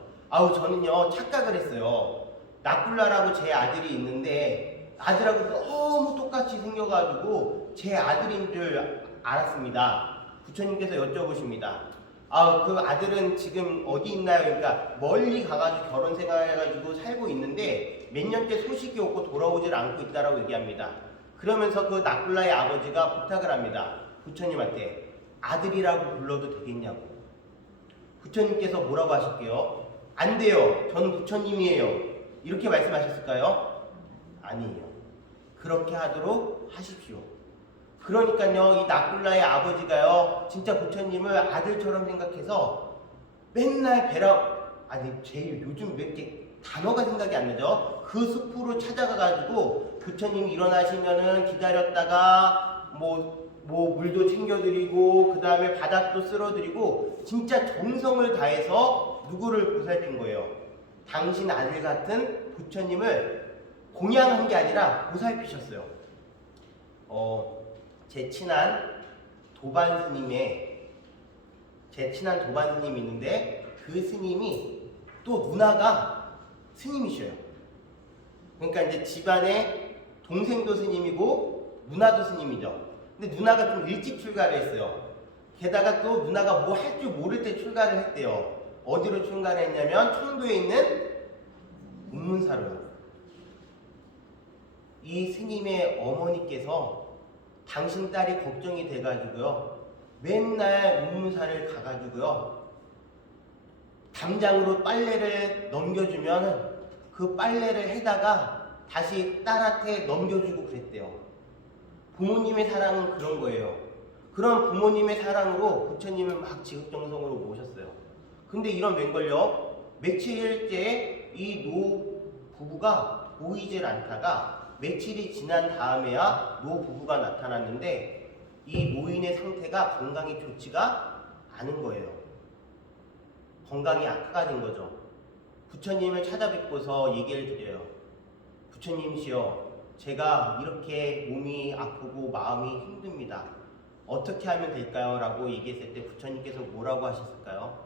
저는요 착각을 했어요. 나쿨라라고 제 아들이 있는데 아들하고 너무 똑같이 생겨가지고 제 아들인 줄 알았습니다. 부처님께서 여쭤보십니다. 그 아들은 지금 어디 있나요? 그러니까 멀리 가가지고 결혼 생활해가지고 살고 있는데 몇 년째 소식이 없고 돌아오질 않고 있다라고 얘기합니다. 그러면서 그 나쿨라의 아버지가 부탁을 합니다. 부처님한테 아들이라고 불러도 되겠냐고. 부처님께서 뭐라고 하실게요? 안 돼요. 저는 부처님이에요. 이렇게 말씀하셨을까요? 아니에요. 그렇게 하도록 하십시오. 그러니까요, 이 나쿨라의 아버지가요, 진짜 부처님을 아들처럼 생각해서 맨날 제일 요즘 몇 개 단어가 생각이 안 나죠? 그 숲으로 찾아가가지고 부처님이 일어나시면은 기다렸다가 뭐 물도 챙겨드리고 그 다음에 바닥도 쓸어드리고 진짜 정성을 다해서 누구를 보살핀 거예요? 당신 아들 같은 부처님을 공양한 게 아니라 보살피셨어요. 제 친한 도반 스님이 있는데 그 스님이 또 누나가 스님이셔요. 그러니까 이제 집안에 동생도 스님이고 누나도 스님이죠. 근데 누나가 좀 일찍 출가를 했어요. 게다가 또 누나가 뭐 할 줄 모를 때 출가를 했대요. 어디로 출가를 했냐면 청도에 있는 운문사로요. 이 스님의 어머니께서 당신 딸이 걱정이 돼가지고요 맨날 운문사를 가가지고요 담장으로 빨래를 넘겨주면 그 빨래를 해다가 다시 딸한테 넘겨주고 그랬대요. 부모님의 사랑은 그런 거예요. 그런 부모님의 사랑으로 부처님을 막 지극정성으로 모셨어요. 근데 이런 웬걸요? 며칠째 이 노부부가 보이질 않다가 며칠이 지난 다음에야 노부부가 나타났는데 이 노인의 상태가 건강이 좋지가 않은 거예요. 건강이 악화가 거죠. 부처님을 찾아뵙고서 얘기를 드려요. 부처님이시여, 제가 이렇게 몸이 아프고 마음이 힘듭니다. 어떻게 하면 될까요? 라고 얘기했을 때 부처님께서 뭐라고 하셨을까요?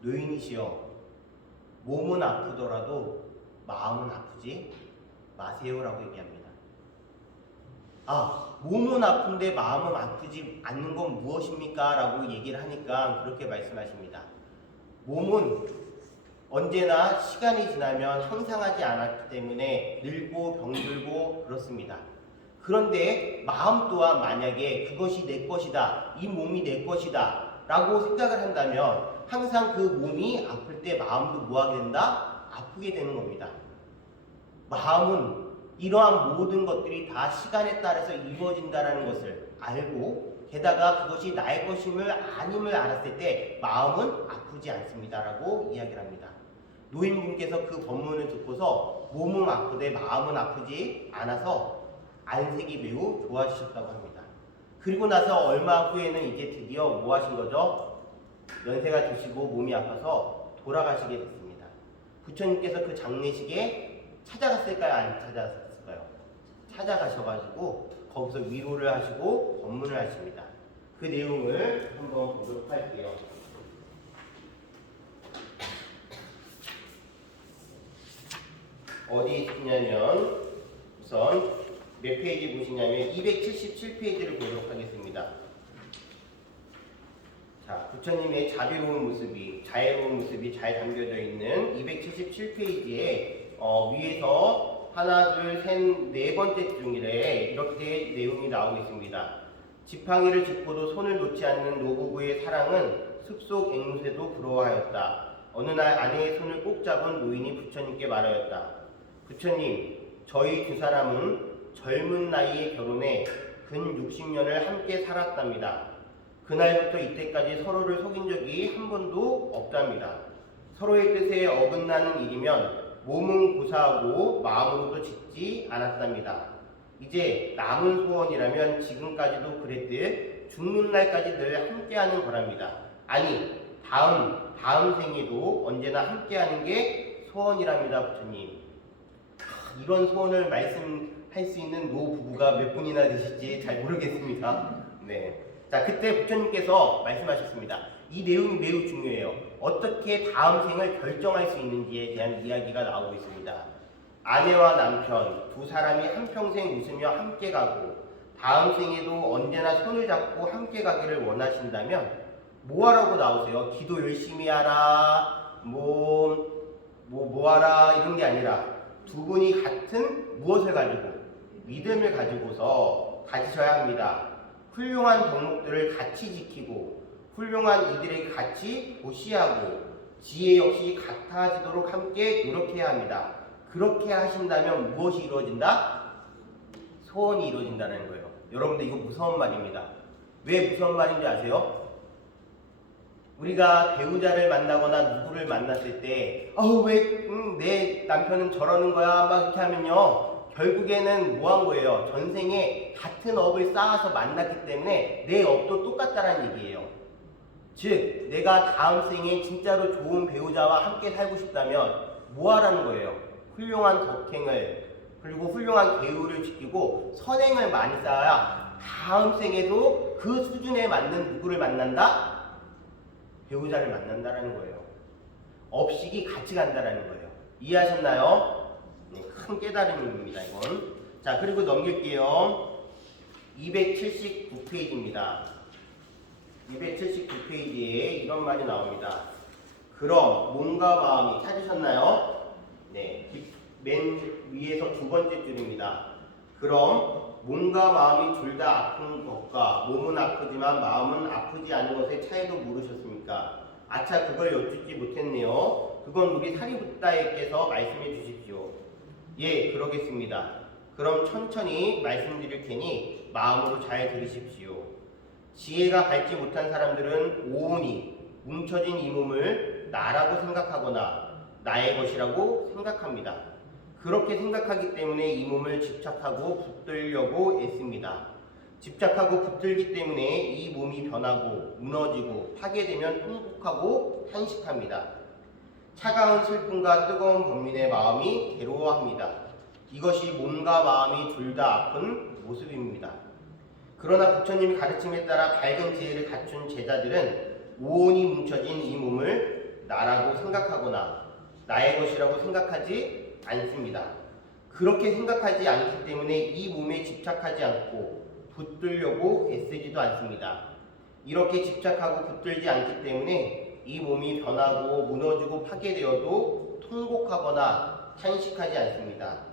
노인이시여, 몸은 아프더라도 마음은 아프지 마세요라고 얘기합니다. 아, 몸은 아픈데 마음은 아프지 않는 건 무엇입니까? 라고 얘기를 하니까 그렇게 말씀하십니다. 몸은 언제나 시간이 지나면 항상하지 않았기 때문에 늙고 병들고 그렇습니다. 그런데 마음 또한 만약에 그것이 내 것이다, 이 몸이 내 것이다 라고 생각을 한다면 항상 그 몸이 아플 때 마음도 뭐하게 된다? 아프게 되는 겁니다. 마음은 이러한 모든 것들이 다 시간에 따라서 이루어진다는 것을 알고 게다가 그것이 나의 것임을 아님을 알았을 때 마음은 아프지 않습니다라고 이야기를 합니다. 노인분께서 그 법문을 듣고서 몸은 아프되 마음은 아프지 않아서 안색이 매우 좋아지셨다고 합니다. 그리고 나서 얼마 후에는 이제 드디어 뭐 하신 거죠? 연세가 드시고 몸이 아파서 돌아가시게 됐습니다. 부처님께서 그 장례식에 찾아갔을까요? 안 찾아갔을까요? 찾아가셔가지고 거기서 위로를 하시고 법문을 하십니다. 그 내용을 한번 보도록 할게요. 어디 있냐면 우선 몇 페이지 보시냐면 277페이지를 보도록 하겠습니다. 자, 부처님의 자비로운 모습이, 자애로운 모습이 잘 담겨져 있는 277페이지에 위에서 하나, 둘, 셋, 네 번째 중이래 이렇게 내용이 나오고 있습니다. 지팡이를 짚고도 손을 놓지 않는 노부부의 사랑은 숲속 앵무새도 부러워하였다. 어느 날 아내의 손을 꼭 잡은 노인이 부처님께 말하였다. 부처님, 저희 두 사람은 젊은 나이에 결혼해 근 60년을 함께 살았답니다. 그날부터 이때까지 서로를 속인 적이 한 번도 없답니다. 서로의 뜻에 어긋나는 일이면 몸은 고사하고 마음으로도 짓지 않았답니다. 이제 남은 소원이라면 지금까지도 그랬듯 죽는 날까지 늘 함께하는 거랍니다. 아니, 다음 생에도 언제나 함께하는 게 소원이랍니다, 부처님. 이런 소원을 말씀할 수 있는 노부부가 몇 분이나 되실지 잘 모르겠습니다. 네. 자, 그때 부처님께서 말씀하셨습니다. 이 내용이 매우 중요해요. 어떻게 다음 생을 결정할 수 있는지에 대한 이야기가 나오고 있습니다. 아내와 남편 두 사람이 한평생 웃으며 함께 가고 다음 생에도 언제나 손을 잡고 함께 가기를 원하신다면 뭐 하라고 나오세요? 기도 열심히 하라, 뭐 하라 이런 게 아니라 두 분이 같은 무엇을 가지고 믿음을 가지고서 가지셔야 합니다. 훌륭한 덕목들을 같이 지키고 훌륭한 이들에게 같이 보시하고 지혜 역시 같아지도록 함께 노력해야 합니다. 그렇게 하신다면 무엇이 이루어진다? 소원이 이루어진다는 거예요. 여러분들 이거 무서운 말입니다. 왜 무서운 말인지 아세요? 우리가 배우자를 만나거나 누구를 만났을 때 왜 내 남편은 저러는 거야 막 이렇게 하면요 결국에는 뭐 한 거예요? 전생에 같은 업을 쌓아서 만났기 때문에 내 업도 똑같다라는 얘기예요. 즉 내가 다음 생에 진짜로 좋은 배우자와 함께 살고 싶다면 뭐 하라는 거예요? 훌륭한 덕행을 그리고 훌륭한 계율을 지키고 선행을 많이 쌓아야 다음 생에도 그 수준에 맞는 누구를 만난다? 배우자를 만난다라는 거예요. 업식이 같이 간다라는 거예요. 이해하셨나요? 네, 큰 깨달음입니다, 이건. 자, 그리고 넘길게요. 279페이지입니다. 279페이지에 이런 말이 나옵니다. 그럼 몸과 마음이 찾으셨나요? 네, 맨 위에서 두 번째 줄입니다. 그럼 몸과 마음이 둘 다 아픈 것과 몸은 아프지만 마음은 아프지 않은 것의 차이도 모르셨습니까? 아차, 그걸 여쭙지 못했네요. 그건 우리 사리부타에게서 말씀해 주십시오. 예, 그러겠습니다. 그럼 천천히 말씀드릴 테니 마음으로 잘 들으십시오. 지혜가 밝지 못한 사람들은 오온이 뭉쳐진 이 몸을 나라고 생각하거나 나의 것이라고 생각합니다. 그렇게 생각하기 때문에 이 몸을 집착하고 붙들려고 애씁니다. 집착하고 붙들기 때문에 이 몸이 변하고 무너지고 파괴되면 통곡하고 탄식합니다. 차가운 슬픔과 뜨거운 번민의 마음이 괴로워합니다. 이것이 몸과 마음이 둘 다 아픈 모습입니다. 그러나 부처님의 가르침에 따라 밝은 지혜를 갖춘 제자들은 오온이 뭉쳐진 이 몸을 나라고 생각하거나 나의 것이라고 생각하지 않습니다. 그렇게 생각하지 않기 때문에 이 몸에 집착하지 않고 붙들려고 애쓰지도 않습니다. 이렇게 집착하고 붙들지 않기 때문에 이 몸이 변하고 무너지고 파괴되어도 통곡하거나 탄식하지 않습니다.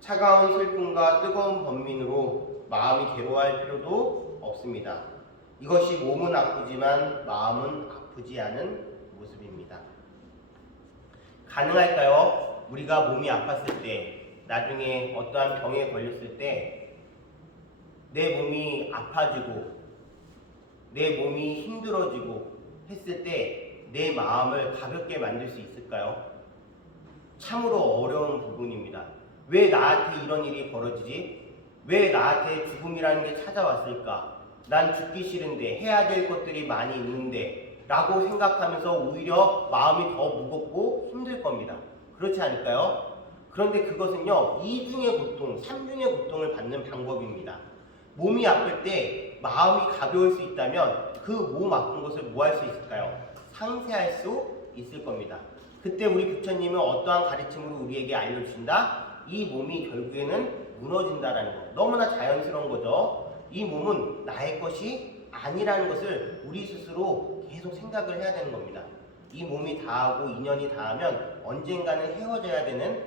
차가운 슬픔과 뜨거운 번민으로 마음이 괴로워할 필요도 없습니다. 이것이 몸은 아프지만 마음은 아프지 않은 모습입니다. 가능할까요? 우리가 몸이 아팠을 때, 나중에 어떠한 병에 걸렸을 때 내 몸이 아파지고 내 몸이 힘들어지고 했을 때 내 마음을 가볍게 만들 수 있을까요? 참으로 어려운 부분입니다. 왜 나한테 이런 일이 벌어지지? 왜 나한테 죽음이라는 게 찾아왔을까? 난 죽기 싫은데, 해야 될 것들이 많이 있는데 라고 생각하면서 오히려 마음이 더 무겁고 힘들 겁니다. 그렇지 않을까요? 그런데 그것은요, 이중의 고통, 삼중의 고통을 받는 방법입니다. 몸이 아플 때 마음이 가벼울 수 있다면 그 몸 아픈 것을 뭐 할 수 있을까요? 상쇄할 수 있을 겁니다. 그때 우리 부처님은 어떠한 가르침으로 우리에게 알려주신다? 이 몸이 결국에는 무너진다라는 거. 너무나 자연스러운 거죠. 이 몸은 나의 것이 아니라는 것을 우리 스스로 계속 생각을 해야 되는 겁니다. 이 몸이 다하고 인연이 다하면 언젠가는 헤어져야 되는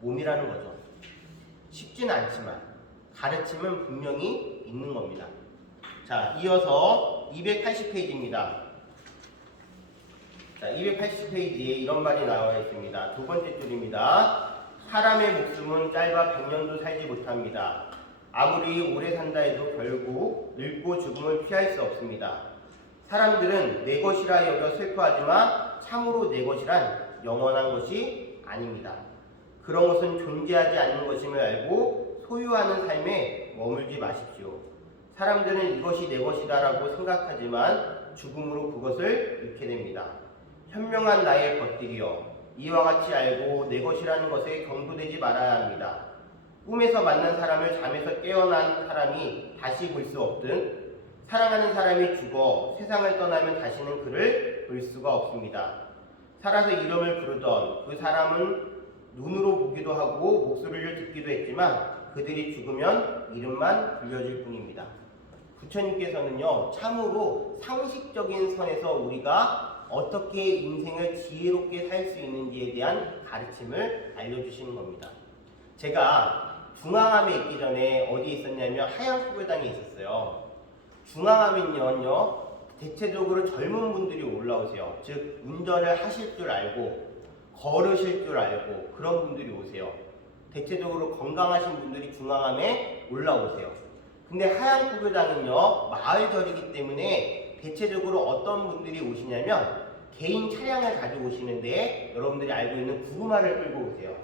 몸이라는 거죠. 쉽지는 않지만 가르침은 분명히 있는 겁니다. 자, 이어서 280페이지입니다. 자, 280페이지에 이런 말이 나와 있습니다. 두 번째 줄입니다. 사람의 목숨은 짧아 100년도 살지 못합니다. 아무리 오래 산다 해도 결국 늙고 죽음을 피할 수 없습니다. 사람들은 내 것이라 여겨 슬퍼하지만 참으로 내 것이란 영원한 것이 아닙니다. 그런 것은 존재하지 않는 것임을 알고 소유하는 삶에 머물지 마십시오. 사람들은 이것이 내 것이다라고 생각하지만 죽음으로 그것을 잃게 됩니다. 현명한 나의 것들이여, 이와 같이 알고 내 것이라는 것에 경도되지 말아야 합니다. 꿈에서 만난 사람을 잠에서 깨어난 사람이 다시 볼 수 없든, 사랑하는 사람이 죽어 세상을 떠나면 다시는 그를 볼 수가 없습니다. 살아서 이름을 부르던 그 사람은 눈으로 보기도 하고 목소리를 듣기도 했지만 그들이 죽으면 이름만 불려질 뿐입니다. 부처님께서는요, 참으로 상식적인 선에서 우리가 어떻게 인생을 지혜롭게 살 수 있는지에 대한 가르침을 알려주시는 겁니다. 제가 중앙암에 있기 전에 어디에 있었냐면 하양포교당에 있었어요. 중앙암은요, 대체적으로 젊은 분들이 올라오세요. 즉 운전을 하실 줄 알고 걸으실 줄 알고 그런 분들이 오세요. 대체적으로 건강하신 분들이 중앙암에 올라오세요. 근데 하양포교당은요, 마을절이기 때문에 대체적으로 어떤 분들이 오시냐면 개인 차량을 가지고 오시는데 여러분들이 알고 있는 구루마를 끌고 오세요.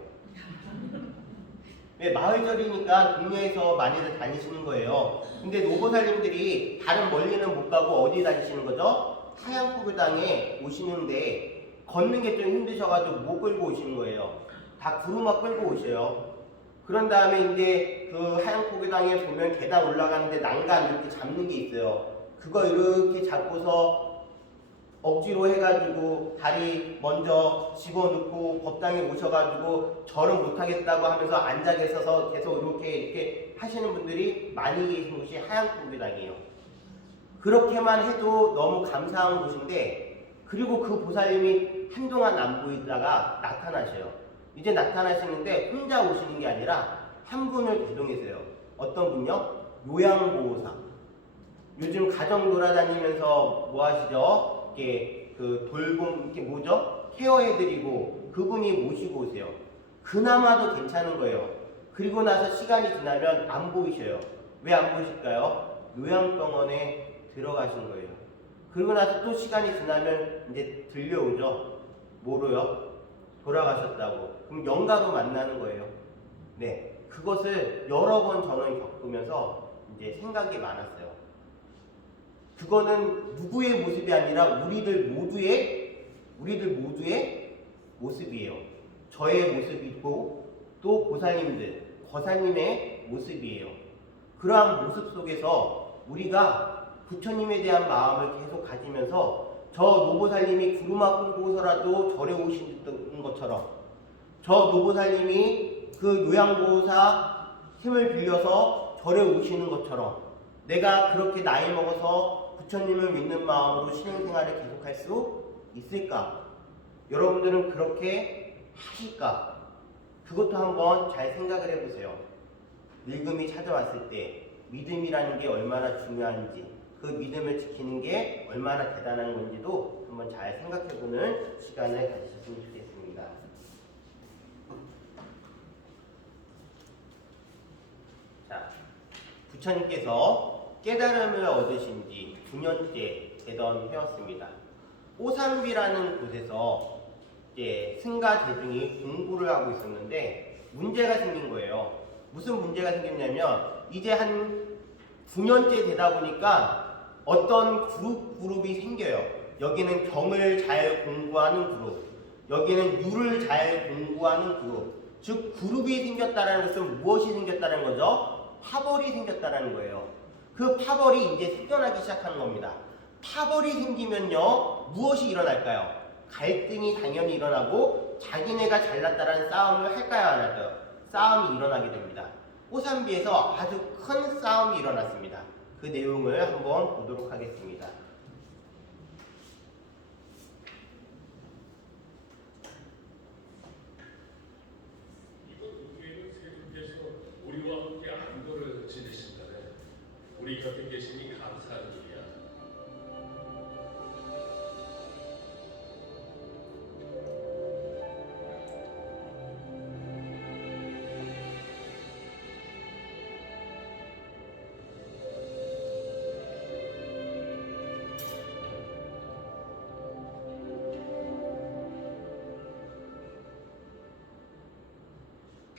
왜? 마을절이니까 동네에서 많이들 다니시는 거예요. 근데 노보살님들이 다른 멀리는 못 가고 어디 다니시는 거죠? 하양포교당에 오시는데 걷는 게 좀 힘드셔가지고 뭐 끌고 오시는 거예요? 다 구루마 끌고 오셔요. 그런 다음에 이제 그 하양포교당에 보면 계단 올라가는데 난간 이렇게 잡는 게 있어요. 그거 이렇게 잡고서 억지로 해가지고 다리 먼저 집어넣고 법당에 오셔가지고 절은 못하겠다고 하면서 앉아 계셔서 계속 이렇게 하시는 분들이 많이 계신 곳이 하양포교당이에요. 그렇게만 해도 너무 감사한 곳인데, 그리고 그 보살님이 한동안 안 보이다가 나타나셔요. 이제 나타나시는데 혼자 오시는 게 아니라 한 분을 대동해서요. 어떤 분요? 요양보호사. 요즘 가정 돌아다니면서 뭐 하시죠? 이렇게 그 돌봄, 이렇게 뭐죠? 케어해드리고 그분이 모시고 오세요. 그나마도 괜찮은 거예요. 그리고 나서 시간이 지나면 안 보이셔요. 왜 안 보이실까요? 요양병원에 들어가신 거예요. 그리고 나서 또 시간이 지나면 이제 들려오죠. 뭐로요? 돌아가셨다고. 그럼 영가로 만나는 거예요. 네, 그것을 여러 번 저는 겪으면서 이제 생각이 많았어요. 그거는 누구의 모습이 아니라 우리들 모두의 모습이에요. 저의 모습이고 또 보살님들, 거사님의 모습이에요. 그러한 모습 속에서 우리가 부처님에 대한 마음을 계속 가지면서 저 노보살님이 구루마 끌고서라도 절에 오신 것처럼, 저 노보살님이 그 요양보호사 힘을 빌려서 절에 오시는 것처럼 내가 그렇게 나이 먹어서 부처님을 믿는 마음으로 신앙생활을 계속할 수 있을까? 여러분들은 그렇게 하실까? 그것도 한번 잘 생각을 해보세요. 늙음이 찾아왔을 때 믿음이라는 게 얼마나 중요한지, 그 믿음을 지키는 게 얼마나 대단한 건지도 한번 잘 생각해보는 시간을 가지셨으면 좋겠습니다. 자, 부처님께서 깨달음을 얻으신 지 9년째 되던 해였습니다. 오산비라는 곳에서 이제 승가 대중이 공부를 하고 있었는데 문제가 생긴 거예요. 무슨 문제가 생겼냐면 이제 한 9년째 되다 보니까 어떤 그룹이 생겨요. 여기는 경을 잘 공부하는 그룹, 여기는 유를 잘 공부하는 그룹. 즉 그룹이 생겼다는 것은 무엇이 생겼다는 거죠? 파벌이 생겼다는 거예요. 그 파벌이 이제 생겨나기 시작하는 겁니다. 파벌이 생기면요 무엇이 일어날까요? 갈등이 당연히 일어나고 자기네가 잘났다라는 싸움을 할까요 안 할까요? 싸움이 일어나게 됩니다. 오산비에서 아주 큰 싸움이 일어났습니다. 그 내용을 한번 보도록 하겠습니다. 이곳 우리에는 세분께서 우리와 함께 안도를 지내신다네. 우리 곁에 계시니 감사한 일이야.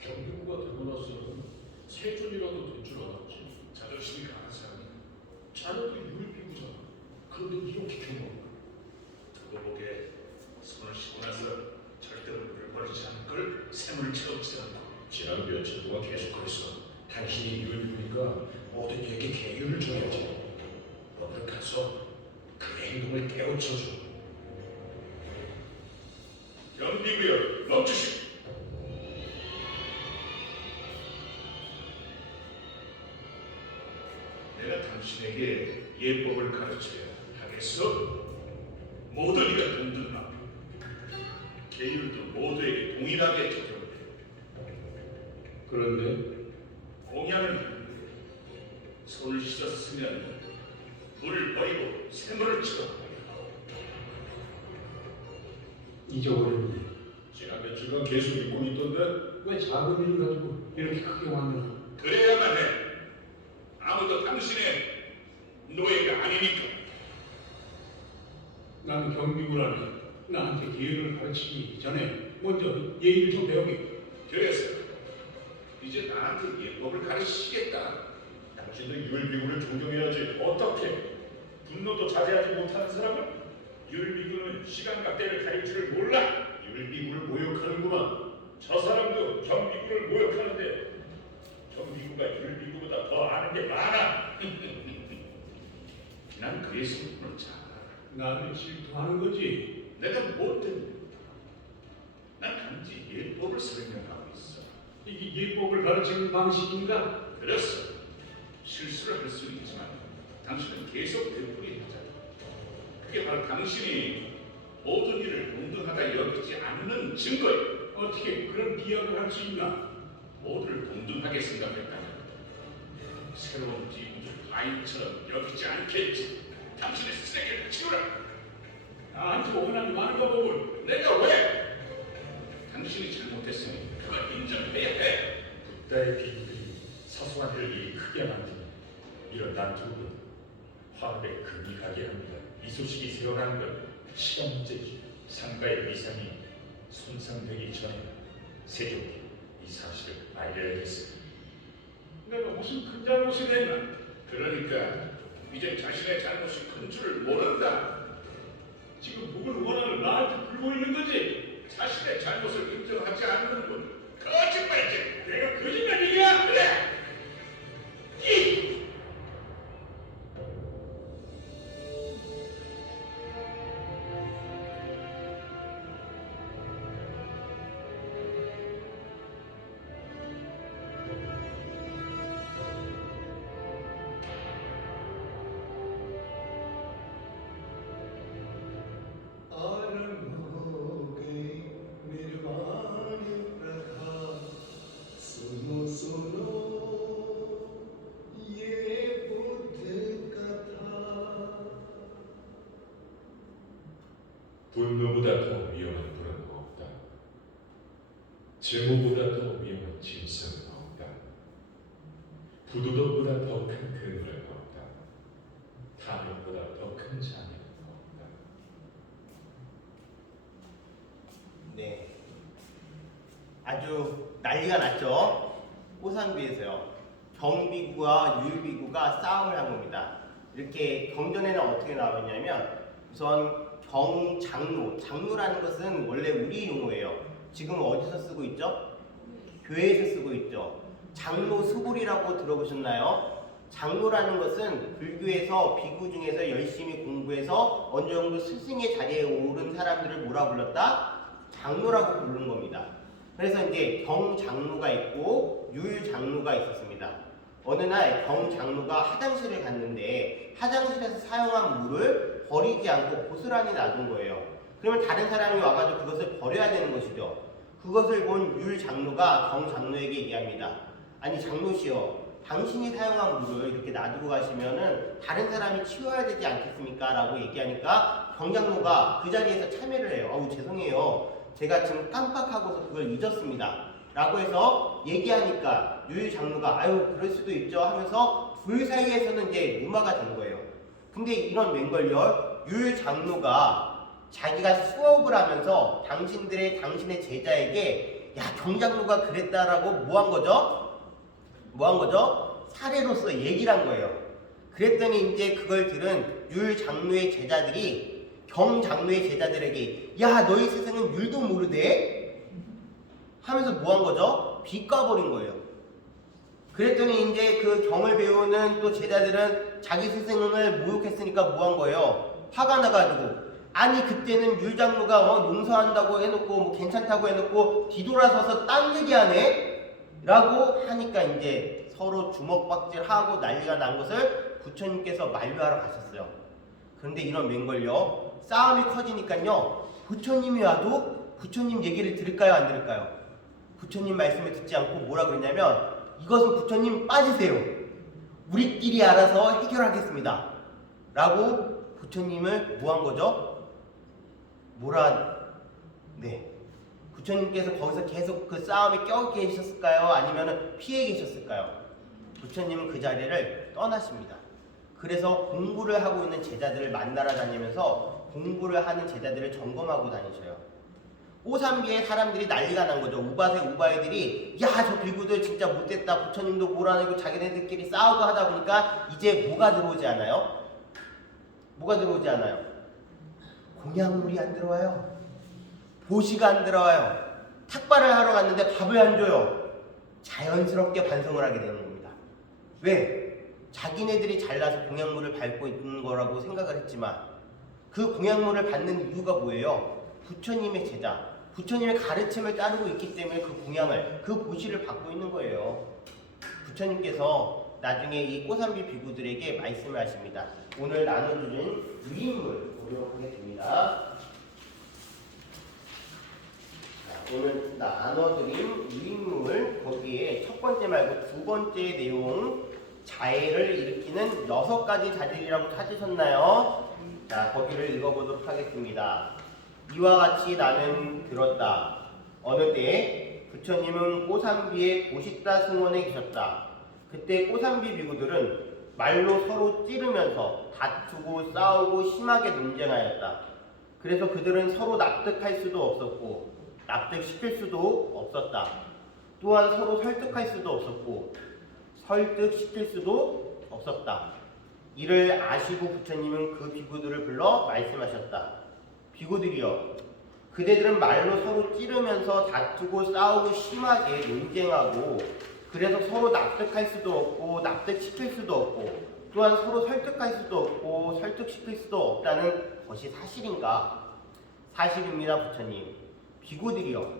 경륜과 되고 나서는 세존이라도 될 줄 알았지. 자존심이 강한 사람이 자네도 율비구잖아. 그런데 이렇게 경험. 두고 보게 손을 씻고 나서 절대로 물을 버리지 않을 걸 샘을 채우지 않고 지난 며칠 동안 계속 그랬어. 당신이 율비니까 모든 이에게 계율을 줘야지. 너는 가서 그 행동을 깨우쳐줘. 연비구여 멈추시. 내가 당신에게 예법을 가르쳐야 하겠어? 모든 이가 동등하고 계율도 모두에게 동일하게 적용돼. 그런데 공양을 하는데 손을 씻었으면 물을 버리고 샘물을 치도록 하고 잊어버렸니? 지난 며칠간 계속 잊고 있던데 왜 작은 일을 가지고 이렇게 크게 왔나? 그래야만 해. 아무도 당신의 노예가 아니니까. 난 경비구라니 나한테 기회를 가르치기 전에 먼저 예의를 좀 배우게. 그래서 이제 나한테 예법을 가르치시겠다. 당신도 율비구를 존경해야지. 어떻게? 분노도 자제하지 못하는 사람은? 율비구는 시간과 때를 가릴 줄을 몰라. 율비구를 모욕하는구나. 저 사람도 경비구를 모욕하는데 경비구가 율비구보다 더 아는 게 많아. 난 그의 성품을 잘 알아. 나를 질투하는 거지. 내가 못된 난 단지 예법을 설명하고 있어. 이게 예법을 가르치는 방식인가? 그렇소. 실수를 할 수는 있지만 당신은 계속 되풀이하잖아. 그게 바로 당신이 모든 일을 동등하다 여기지 않는 증거예요. 어떻게 그런 비약을 할 수 있나? 모두를 동등하게 생각했다면 새로운 지구들 아인처럼 여기지 않겠지. 당신의 쓰레기를 치우라. 나한테 원한이 많은 거 보고 내가 왜? 당신이 잘못했으니 그걸 인정해야 해. 부다의 비구들이 사소한 일을 일이 크게 만드니 이런 난투는 화합에 금이 가게 합니다. 이 소식이 새어나는 건 시간 문제지. 상가의 위상이 손상되기 전에 세종이 이 사실을 알려야겠습니다. 내가 무슨 큰 잘못을 했나? 그러니까 이제 자신의 잘못이 큰 줄을 모른다. 지금 누굴 원하는 나한테 불고 있는 거지? 자신의 잘못을 인정하지 않는 분 거짓말쟁이. 내가 거짓말이야? 그래. 증오보다 더 위험한 짐승은 없다. 부도덕보다 더 큰 그물은 없다. 탐욕보다 더 큰 장애는 없다. 네. 아주 난리가 났죠. 꼬산비에서요. 경비구와 유일비구가 싸움을 한 겁니다. 이렇게 경전에는 어떻게 나오냐면 우선 경장로, 장로라는 것은 원래 우리 용어예요. 지금 어디서 쓰고 있죠? 교회에서 쓰고 있죠. 장로 수불이라고 들어보셨나요? 장로라는 것은 불교에서 비구 중에서 열심히 공부해서 어느 정도 스승의 자리에 오른 사람들을 뭐라 불렀다? 장로라고 부르는 겁니다. 그래서 이제 경장로가 있고 율장로가 있었습니다. 어느 날 경장로가 화장실을 갔는데 화장실에서 사용한 물을 버리지 않고 고스란히 놔둔 거예요. 그러면 다른 사람이 와가지고 그것을 버려야 되는 것이죠. 그것을 본 율장로가 경장로에게 얘기합니다. 아니 장로시여, 당신이 사용한 물을 이렇게 놔두고 가시면은 다른 사람이 치워야 되지 않겠습니까? 라고 얘기하니까 경장로가 그 자리에서 참여를 해요. 어우 죄송해요. 제가 지금 깜빡하고서 그걸 잊었습니다. 라고 해서 얘기하니까 율장로가 아유 그럴 수도 있죠 하면서 둘 사이에서는 이제 무마가 된 거예요. 근데 이런 맹걸요, 율장로가 자기가 수업을 하면서 당신의 제자에게 야 경장로가 그랬다라고 뭐 한 거죠? 사례로서 얘기를 한 거예요. 그랬더니 이제 그걸 들은 율장로의 제자들이 경장로의 제자들에게 야 너희 스승은 율도 모르대? 하면서 뭐 한 거죠? 비꼬아버린 거예요. 그랬더니 이제 그 경을 배우는 또 제자들은 자기 스승을 모욕했으니까 뭐 한 거예요? 화가 나가지고 아니 그때는 율장로가 용서한다고 해놓고 뭐 괜찮다고 해놓고 뒤돌아서서 딴 얘기하네? 라고 하니까 이제 서로 주먹박질하고 난리가 난 것을 부처님께서 만류하러 가셨어요. 그런데 이런 맹걸요, 싸움이 커지니까요, 부처님이 와도 부처님 얘기를 들을까요 안 들을까요? 부처님 말씀을 듣지 않고 뭐라 그랬냐면 이것은 부처님 빠지세요. 우리끼리 알아서 해결하겠습니다. 라고 부처님을 뭐 한 거죠? 네. 부처님께서 거기서 계속 그 싸움에 껴 계셨을까요? 아니면 피해 계셨을까요? 부처님은 그 자리를 떠나십니다. 그래서 공부를 하고 있는 제자들을 만나러 다니면서 공부를 하는 제자들을 점검하고 다니셔요. 꼬산비에 사람들이 난리가 난 거죠. 우바이들이 야 저 비구들 진짜 못됐다. 부처님도 몰아내고 자기네들끼리 싸우고 하다 보니까 이제 뭐가 들어오지 않아요? 공양물이 안 들어와요. 보시가 안 들어와요. 탁발을 하러 갔는데 밥을 안 줘요. 자연스럽게 반성을 하게 되는 겁니다. 왜? 자기네들이 잘나서 공양물을 밟고 있는 거라고 생각을 했지만 그 공양물을 받는 이유가 뭐예요? 부처님의 제자, 부처님의 가르침을 따르고 있기 때문에 그 공양을, 그 보시를 받고 있는 거예요. 부처님께서 나중에 이 꼬산비 비구들에게 말씀을 하십니다. 오늘 나눠주는 유인물 보도록 하겠습니다. 오늘 나눠드린 유인물, 거기에 첫 번째 말고 두 번째 내용, 자애를 일으키는 6가지 자질이라고 찾으셨나요? 자, 거기를 읽어보도록 하겠습니다. 이와 같이 나는 들었다. 어느 때 부처님은 꼬산비의 보시따 승원에 계셨다. 그때 꼬산비 비구들은 말로 서로 찌르면서 다투고 싸우고 심하게 논쟁하였다. 그래서 그들은 서로 납득할 수도 없었고 납득시킬 수도 없었다. 또한 서로 설득할 수도 없었고 설득시킬 수도 없었다. 이를 아시고 부처님은 그 비구들을 불러 말씀하셨다. 비구들이여, 그대들은 말로 서로 찌르면서 다투고 싸우고 심하게 논쟁하고 그래서 서로 납득할 수도 없고 납득시킬 수도 없고 또한 서로 설득할 수도 없고 설득시킬 수도 없다는 것이 사실인가? 사실입니다, 부처님. 비구들이여,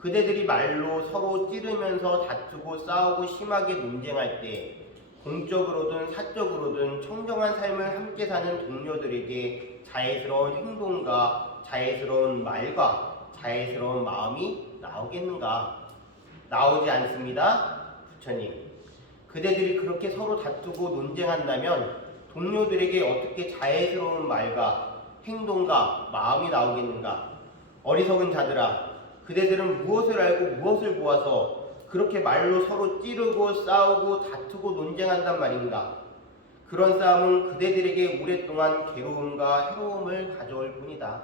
그대들이 말로 서로 찌르면서 다투고 싸우고 심하게 논쟁할 때 공적으로든 사적으로든 청정한 삶을 함께 사는 동료들에게 자애스러운 행동과 자애스러운 말과 자애스러운 마음이 나오겠는가? 나오지 않습니다, 부처님. 그대들이 그렇게 서로 다투고 논쟁한다면 동료들에게 어떻게 자애스러운 말과 행동과 마음이 나오겠는가? 어리석은 자들아, 그대들은 무엇을 알고 무엇을 보아서 그렇게 말로 서로 찌르고 싸우고 다투고 논쟁한단 말인가? 그런 싸움은 그대들에게 오랫동안 괴로움과 해로움을 가져올 뿐이다.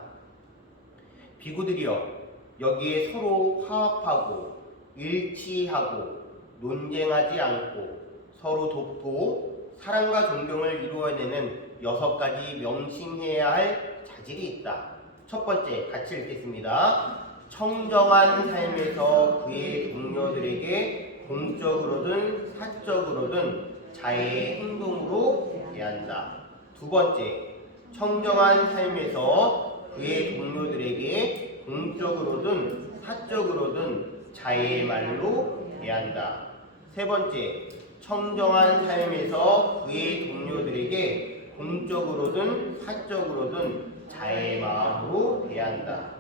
비구들이여, 여기에 서로 화합하고 일치하고 논쟁하지 않고 서로 돕고 사랑과 존경을 이루어내는 6가지 명심해야 할 자질이 있다. 첫 번째, 같이 읽겠습니다. 청정한 삶에서 그의 동료들에게 공적으로든 사적으로든 자애의 행동으로 대한다. 두 번째, 청정한 삶에서 그의 동료들에게 공적으로든 사적으로든 자애의 말로 대한다. 세 번째, 청정한 삶에서 그의 동료들에게 공적으로든 사적으로든 자애의 마음으로 대한다.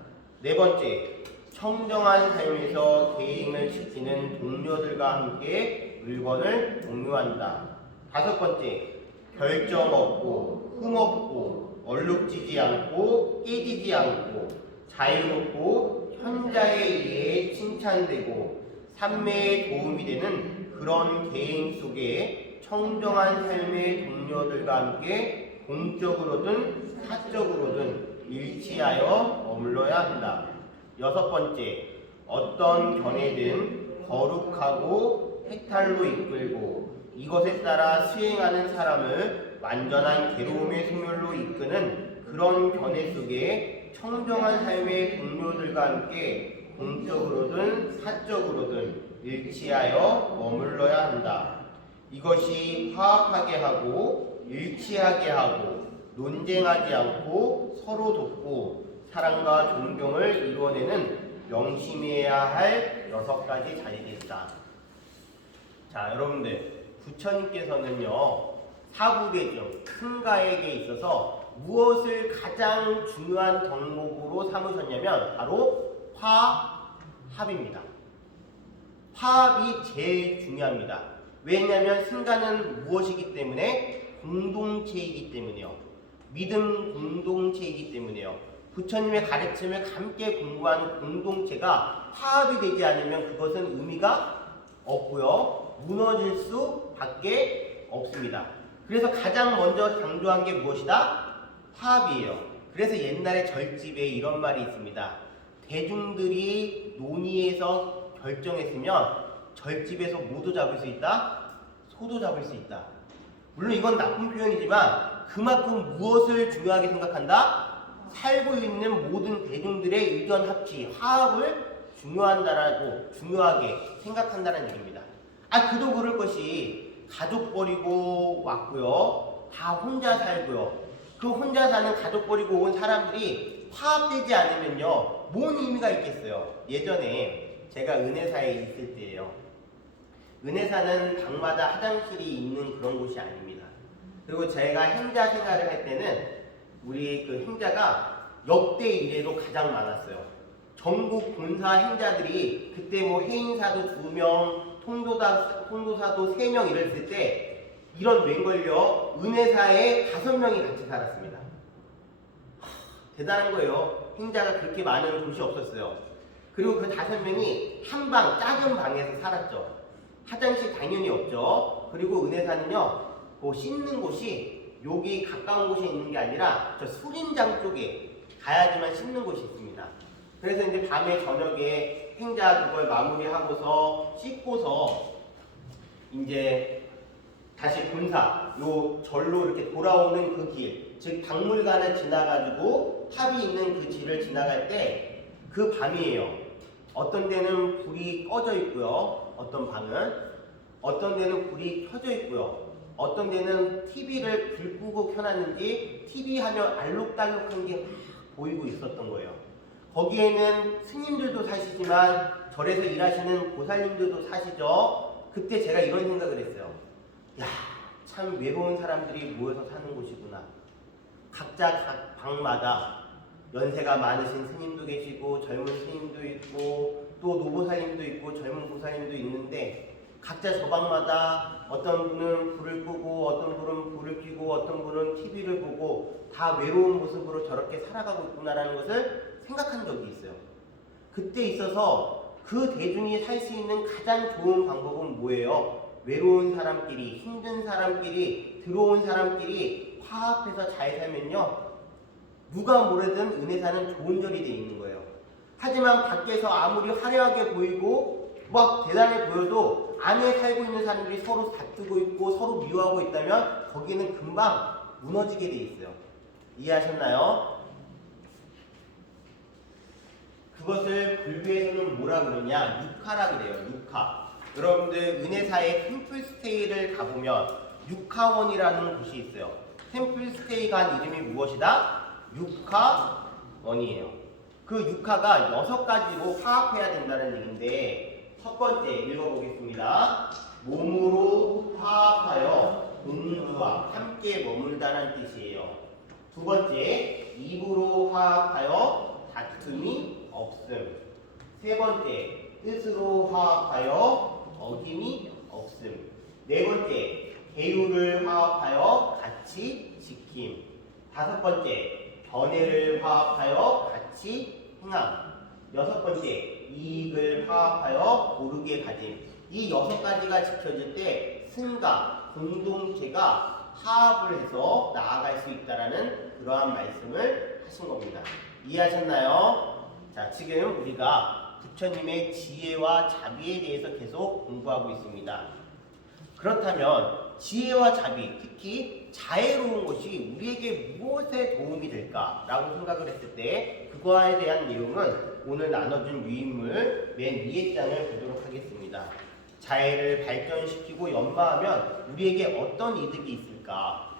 네 번째, 청정한 삶에서 계획을 지키는 동료들과 함께 물건을 공유한다. 다섯 번째, 결정 없고 흠없고 얼룩지지 않고 깨지지 않고 자유롭고 현자에 의해 칭찬되고 삶에 도움이 되는 그런 개인 속에 청정한 삶의 동료들과 함께 공적으로든 사적으로든 일치하여 머물러야 한다. 여섯 번째, 어떤 견해든 거룩하고 해탈로 이끌고 이것에 따라 수행하는 사람을 완전한 괴로움의 소멸로 이끄는 그런 견해 속에 청정한 삶의 동료들과 함께 공적으로든 사적으로든 일치하여 머물러야 한다. 이것이 화합하게 하고 일치하게 하고 논쟁하지 않고 서로 돕고 사랑과 존경을 이루어내는 명심해야 할 6가지 자질이 있다. 자, 여러분들, 부처님께서는요, 사부대중, 큰 가액에 있어서 무엇을 가장 중요한 덕목으로 삼으셨냐면 바로 화합입니다. 화합이 제일 중요합니다. 왜냐하면 승가는 무엇이기 때문에? 공동체이기 때문이요. 믿음 공동체이기 때문이요. 부처님의 가르침을 함께 공부하는 공동체가 화합이 되지 않으면 그것은 의미가 없고요. 무너질 수밖에 없습니다. 그래서 가장 먼저 강조한 게 무엇이다? 화합이에요. 그래서 옛날에 절집에 이런 말이 있습니다. 대중들이 논의해서 결정했으면 절집에서 뭐도 잡을 수 있다? 소도 잡을 수 있다. 물론 이건 나쁜 표현이지만 그만큼 무엇을 중요하게 생각한다? 살고 있는 모든 대중들의 의견 합치, 화합을 중요하게 생각한다는 얘기입니다. 그도 그럴 것이 가족 버리고 왔고요. 다 혼자 살고요. 그 혼자 사는 가족 버리고 온 사람들이 화합되지 않으면요. 뭔 의미가 있겠어요. 예전에 제가 은혜사에 있을 때예요. 은혜사는 방마다 화장실이 있는 그런 곳이 아닙니다. 그리고 제가 행자 생활을 할 때는 우리 그 행자가 역대 이래로 가장 많았어요. 전국 본사 행자들이 그때 뭐 해인사도 2명, 통도사도 3명 이랬을 때 이런 웬걸요 은혜사에 5명이 같이 살았습니다. 대단한 거예요. 행자가 그렇게 많은 곳이 없었어요. 그리고 그 5명이 한 방, 작은 방에서 살았죠. 화장실 당연히 없죠. 그리고 은혜사는요, 뭐 씻는 곳이 여기 가까운 곳에 있는 게 아니라 저 수림장 쪽에 가야지만 씻는 곳이 있습니다. 그래서 이제 밤에 저녁에 행자 그걸 마무리하고서 씻고서 이제 다시 본사 요 절로 이렇게 돌아오는 그 길, 즉 박물관을 지나가지고 탑이 있는 그 길을 지나갈 때 그 밤이에요. 어떤 데는 불이 꺼져 있고요. 어떤 방은 어떤 데는 불이 켜져 있고요. 어떤 데는 TV를 불 끄고 켜놨는지 TV 하면 알록달록한 게 막 보이고 있었던 거예요. 거기에는 스님들도 사시지만 절에서 일하시는 보살님들도 사시죠. 그때 제가 이런 생각을 했어요. 야, 참 외로운 사람들이 모여서 사는 곳이구나. 각자 각 방마다 연세가 많으신 스님도 계시고 젊은 스님도 있고 또 노보살님도 있고 젊은 보살님도 있는데 각자 저 방마다 어떤 분은 불을 끄고 어떤 분은 불을 켜고 어떤 분은 TV를 보고 다 외로운 모습으로 저렇게 살아가고 있구나라는 것을 생각한 적이 있어요. 그때 있어서 그 대중이 살 수 있는 가장 좋은 방법은 뭐예요? 외로운 사람끼리, 힘든 사람끼리, 들어온 사람끼리 화합해서 잘 살면요, 누가 뭐래든 은혜사는 좋은 절이 돼 있는 거예요. 하지만 밖에서 아무리 화려하게 보이고 막 대단해 보여도 안에 살고 있는 사람들이 서로 다투고 있고 서로 미워하고 있다면 거기는 금방 무너지게 돼 있어요. 이해하셨나요? 그것을 불교에서는 뭐라 그러냐? 육화라 그래요. 육화. 여러분들 은혜사의 템플스테이를 가보면 육화원이라는 곳이 있어요. 템플스테이가 한 이름이 무엇이다? 육화원이에요. 그 육화가 6가지로 화합해야 된다는 얘기인데, 첫 번째 읽어보겠습니다. 몸으로 화합하여 공부와 함께 머물다는 뜻이에요. 두 번째, 입으로 화합하여 다툼이 없음. 세 번째, 뜻으로 화합하여 어김이 없음. 네 번째, 계율을 화합하여 같이 지킴. 다섯 번째, 견해를 화합하여 같이 행함. 여섯 번째, 이익을 화합하여 고르게 가짐. 이 6가지가 지켜질 때 승가, 공동체가 화합을 해서 나아갈 수 있다라는 그러한 말씀을 하신 겁니다. 이해하셨나요? 자, 지금 우리가 부처님의 지혜와 자비에 대해서 계속 공부하고 있습니다. 그렇다면 지혜와 자비, 특히 자애로운 것이 우리에게 무엇에 도움이 될까라고 생각을 했을 때 그거에 대한 내용은 오늘 나눠준 유인물 맨 위에 장을 보도록 하겠습니다. 자애를 발전시키고 연마하면 우리에게 어떤 이득이 있을까?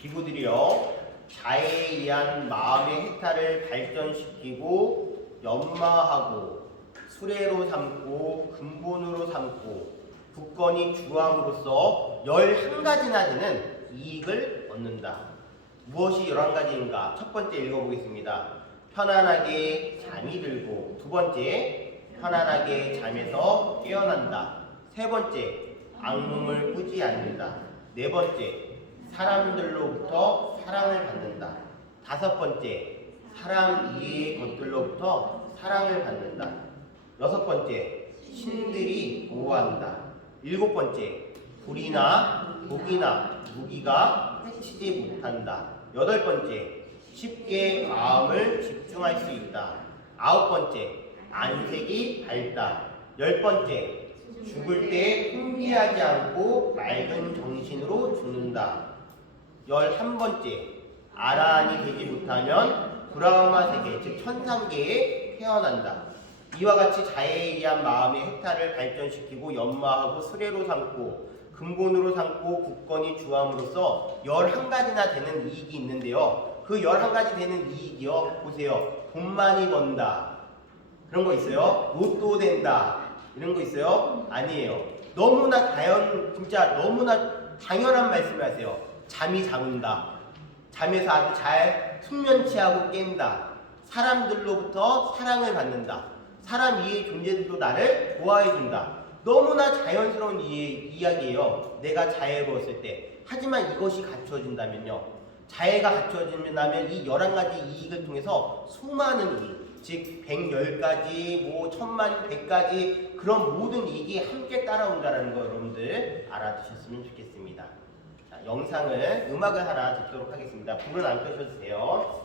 비구들이요, 자애에 의한 마음의 해탈을 발전시키고 연마하고 수레로 삼고 근본으로 삼고 굳건히 주함으로써 11가지나 되는 이익을 얻는다. 무엇이 11가지인가? 첫 번째 읽어보겠습니다. 편안하게 잠이 들고, 두 번째, 편안하게 잠에서 깨어난다. 세 번째, 악몽을 꾸지 않는다. 네 번째, 사람들로부터 사랑을 받는다. 다섯 번째, 사람 이외의 것들로부터 사랑을 받는다. 여섯 번째, 신들이 보호한다. 일곱 번째, 불이나 독이나 무기가 해치지 못한다. 여덟 번째, 쉽게 마음을 집중할 수 있다. 아홉 번째, 안색이 밝다. 열 번째, 죽을 때 혼비하지 않고 맑은 정신으로 죽는다. 11번째, 아라한이 되지 못하면 브라흐마 세계, 즉 천상계에 태어난다. 이와 같이 자애에 의한 마음의 해탈을 발전시키고 연마하고 수레로 삼고 근본으로 삼고 굳건히 주함으로써 11가지나 되는 이익이 있는데요. 그 11가지 되는 이익이요, 보세요. 돈 많이 번다, 그런 거 있어요? 로또 된다, 이런 거 있어요? 아니에요. 너무나 진짜 너무나 당연한 말씀을 하세요. 잠이 잘 온다. 잠에서 아주 잘 숙면치하고 깬다. 사람들로부터 사랑을 받는다. 사람 이외의 존재들도 나를 좋아해준다. 너무나 자연스러운 이야기예요. 내가 자애로웠을 때. 하지만 이것이 갖추어진다면요, 자애가 갖추어진다면 이 11가지 이익을 통해서 수많은 이익, 즉 110가지, 뭐 1000만, 100가지 그런 모든 이익이 함께 따라온다는 거 여러분들 알아두셨으면 좋겠습니다. 자, 영상을 음악을 하나 듣도록 하겠습니다. 불은 안 끄셔도 돼요.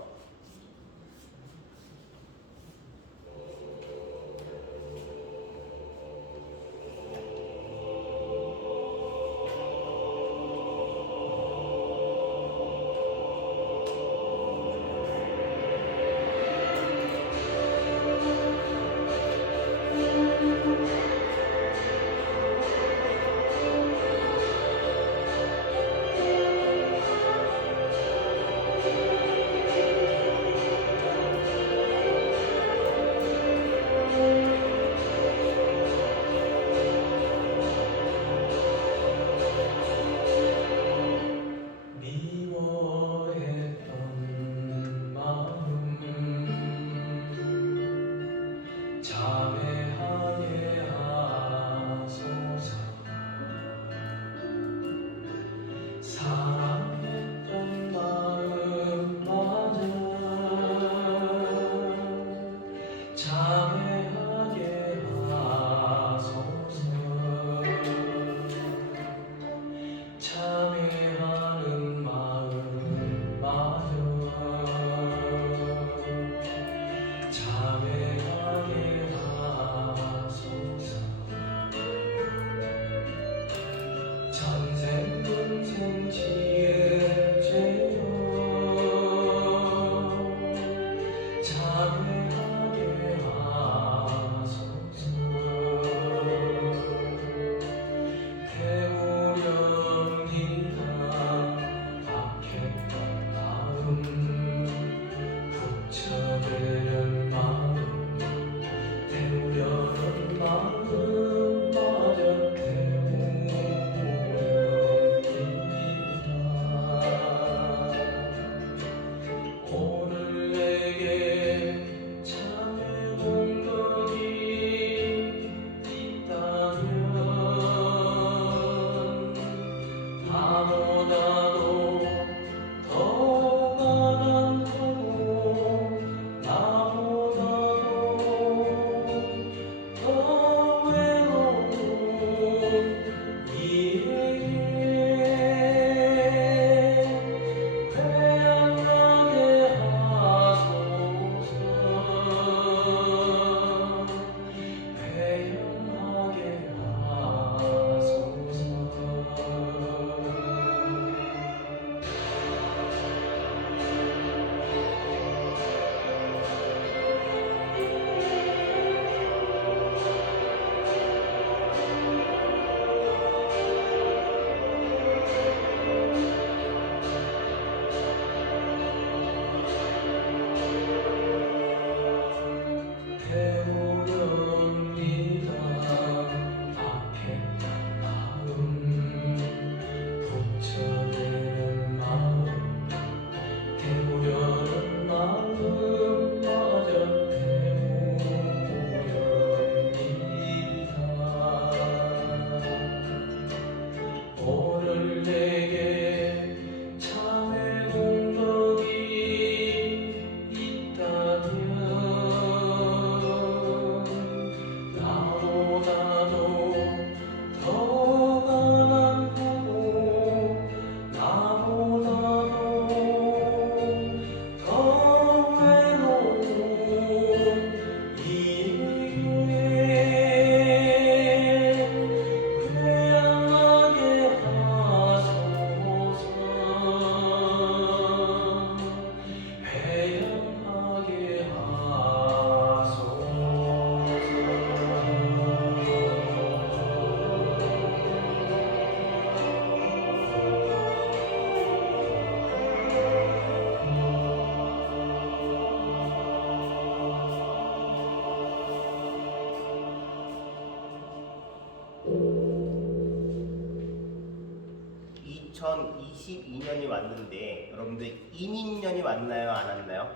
(2022년이) 왔는데 여러분들 이민년이 왔나요? 안 왔나요?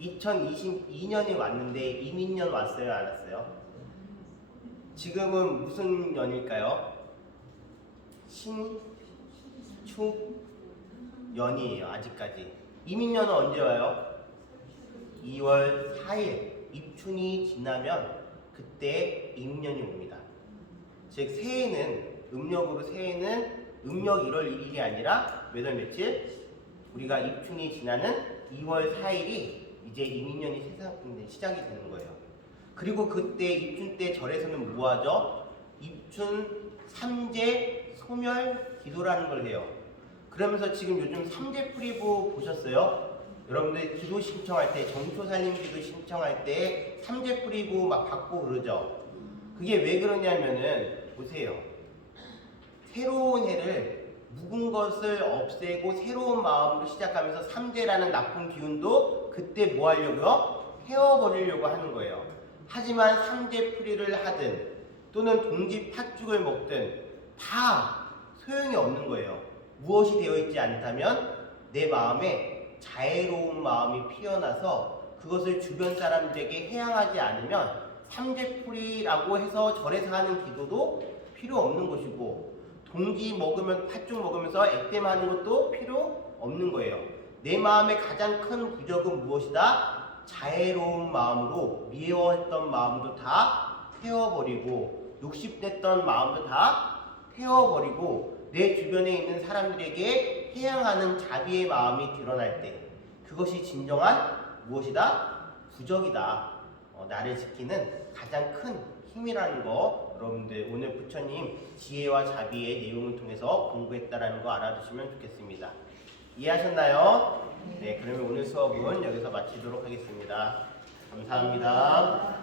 2022년이 왔는데 이민년 왔어요? 안 왔어요? 지금은 무슨 년일까요? 신축년이에요. 아직까지. 이민년은 언제 와요? 2월 4일 입춘이 지나면 그때 이민년이 옵니다. 즉 새해는 음력으로 새해는 음력 1월 1일이 아니라 몇 월 며칠? 우리가 입춘이 지나는 2월 4일이 이제 이민년이 시작이 되는 거예요. 그리고 그때 입춘 때 절에서는 뭐 하죠? 입춘 삼재 소멸 기도라는 걸 해요. 그러면서 지금 요즘 삼재풀이부 보셨어요? 여러분들 기도 신청할 때, 정초살림 기도 신청할 때 삼재풀이부 막 받고 그러죠? 그게 왜 그러냐면은 보세요. 새로운 해를 묵은 것을 없애고 새로운 마음으로 시작하면서 삼재라는 나쁜 기운도 그때 뭐 하려고요? 헤어버리려고 하는 거예요. 하지만 삼재풀이를 하든 또는 동지 팥죽을 먹든 다 소용이 없는 거예요. 무엇이 되어 있지 않다면 내 마음에 자애로운 마음이 피어나서 그것을 주변 사람들에게 해양하지 않으면 삼재풀이라고 해서 절에서 하는 기도도 필요 없는 것이고 동지 먹으면 팥죽 먹으면서 액땜하는 것도 필요 없는 거예요. 내 마음의 가장 큰 부적은 무엇이다? 자애로운 마음으로 미워했던 마음도 다 태워버리고 욕심냈던 마음도 다 태워버리고 내 주변에 있는 사람들에게 해양하는 자비의 마음이 드러날 때 그것이 진정한 무엇이다? 부적이다. 나를 지키는 가장 큰 힘이라는 거 여러분들 오늘 부처님 지혜와 자비의 내용을 통해서 공부했다라는 거 알아두시면 좋겠습니다. 이해하셨나요? 네, 그러면 오늘 수업은 여기서 마치도록 하겠습니다. 감사합니다.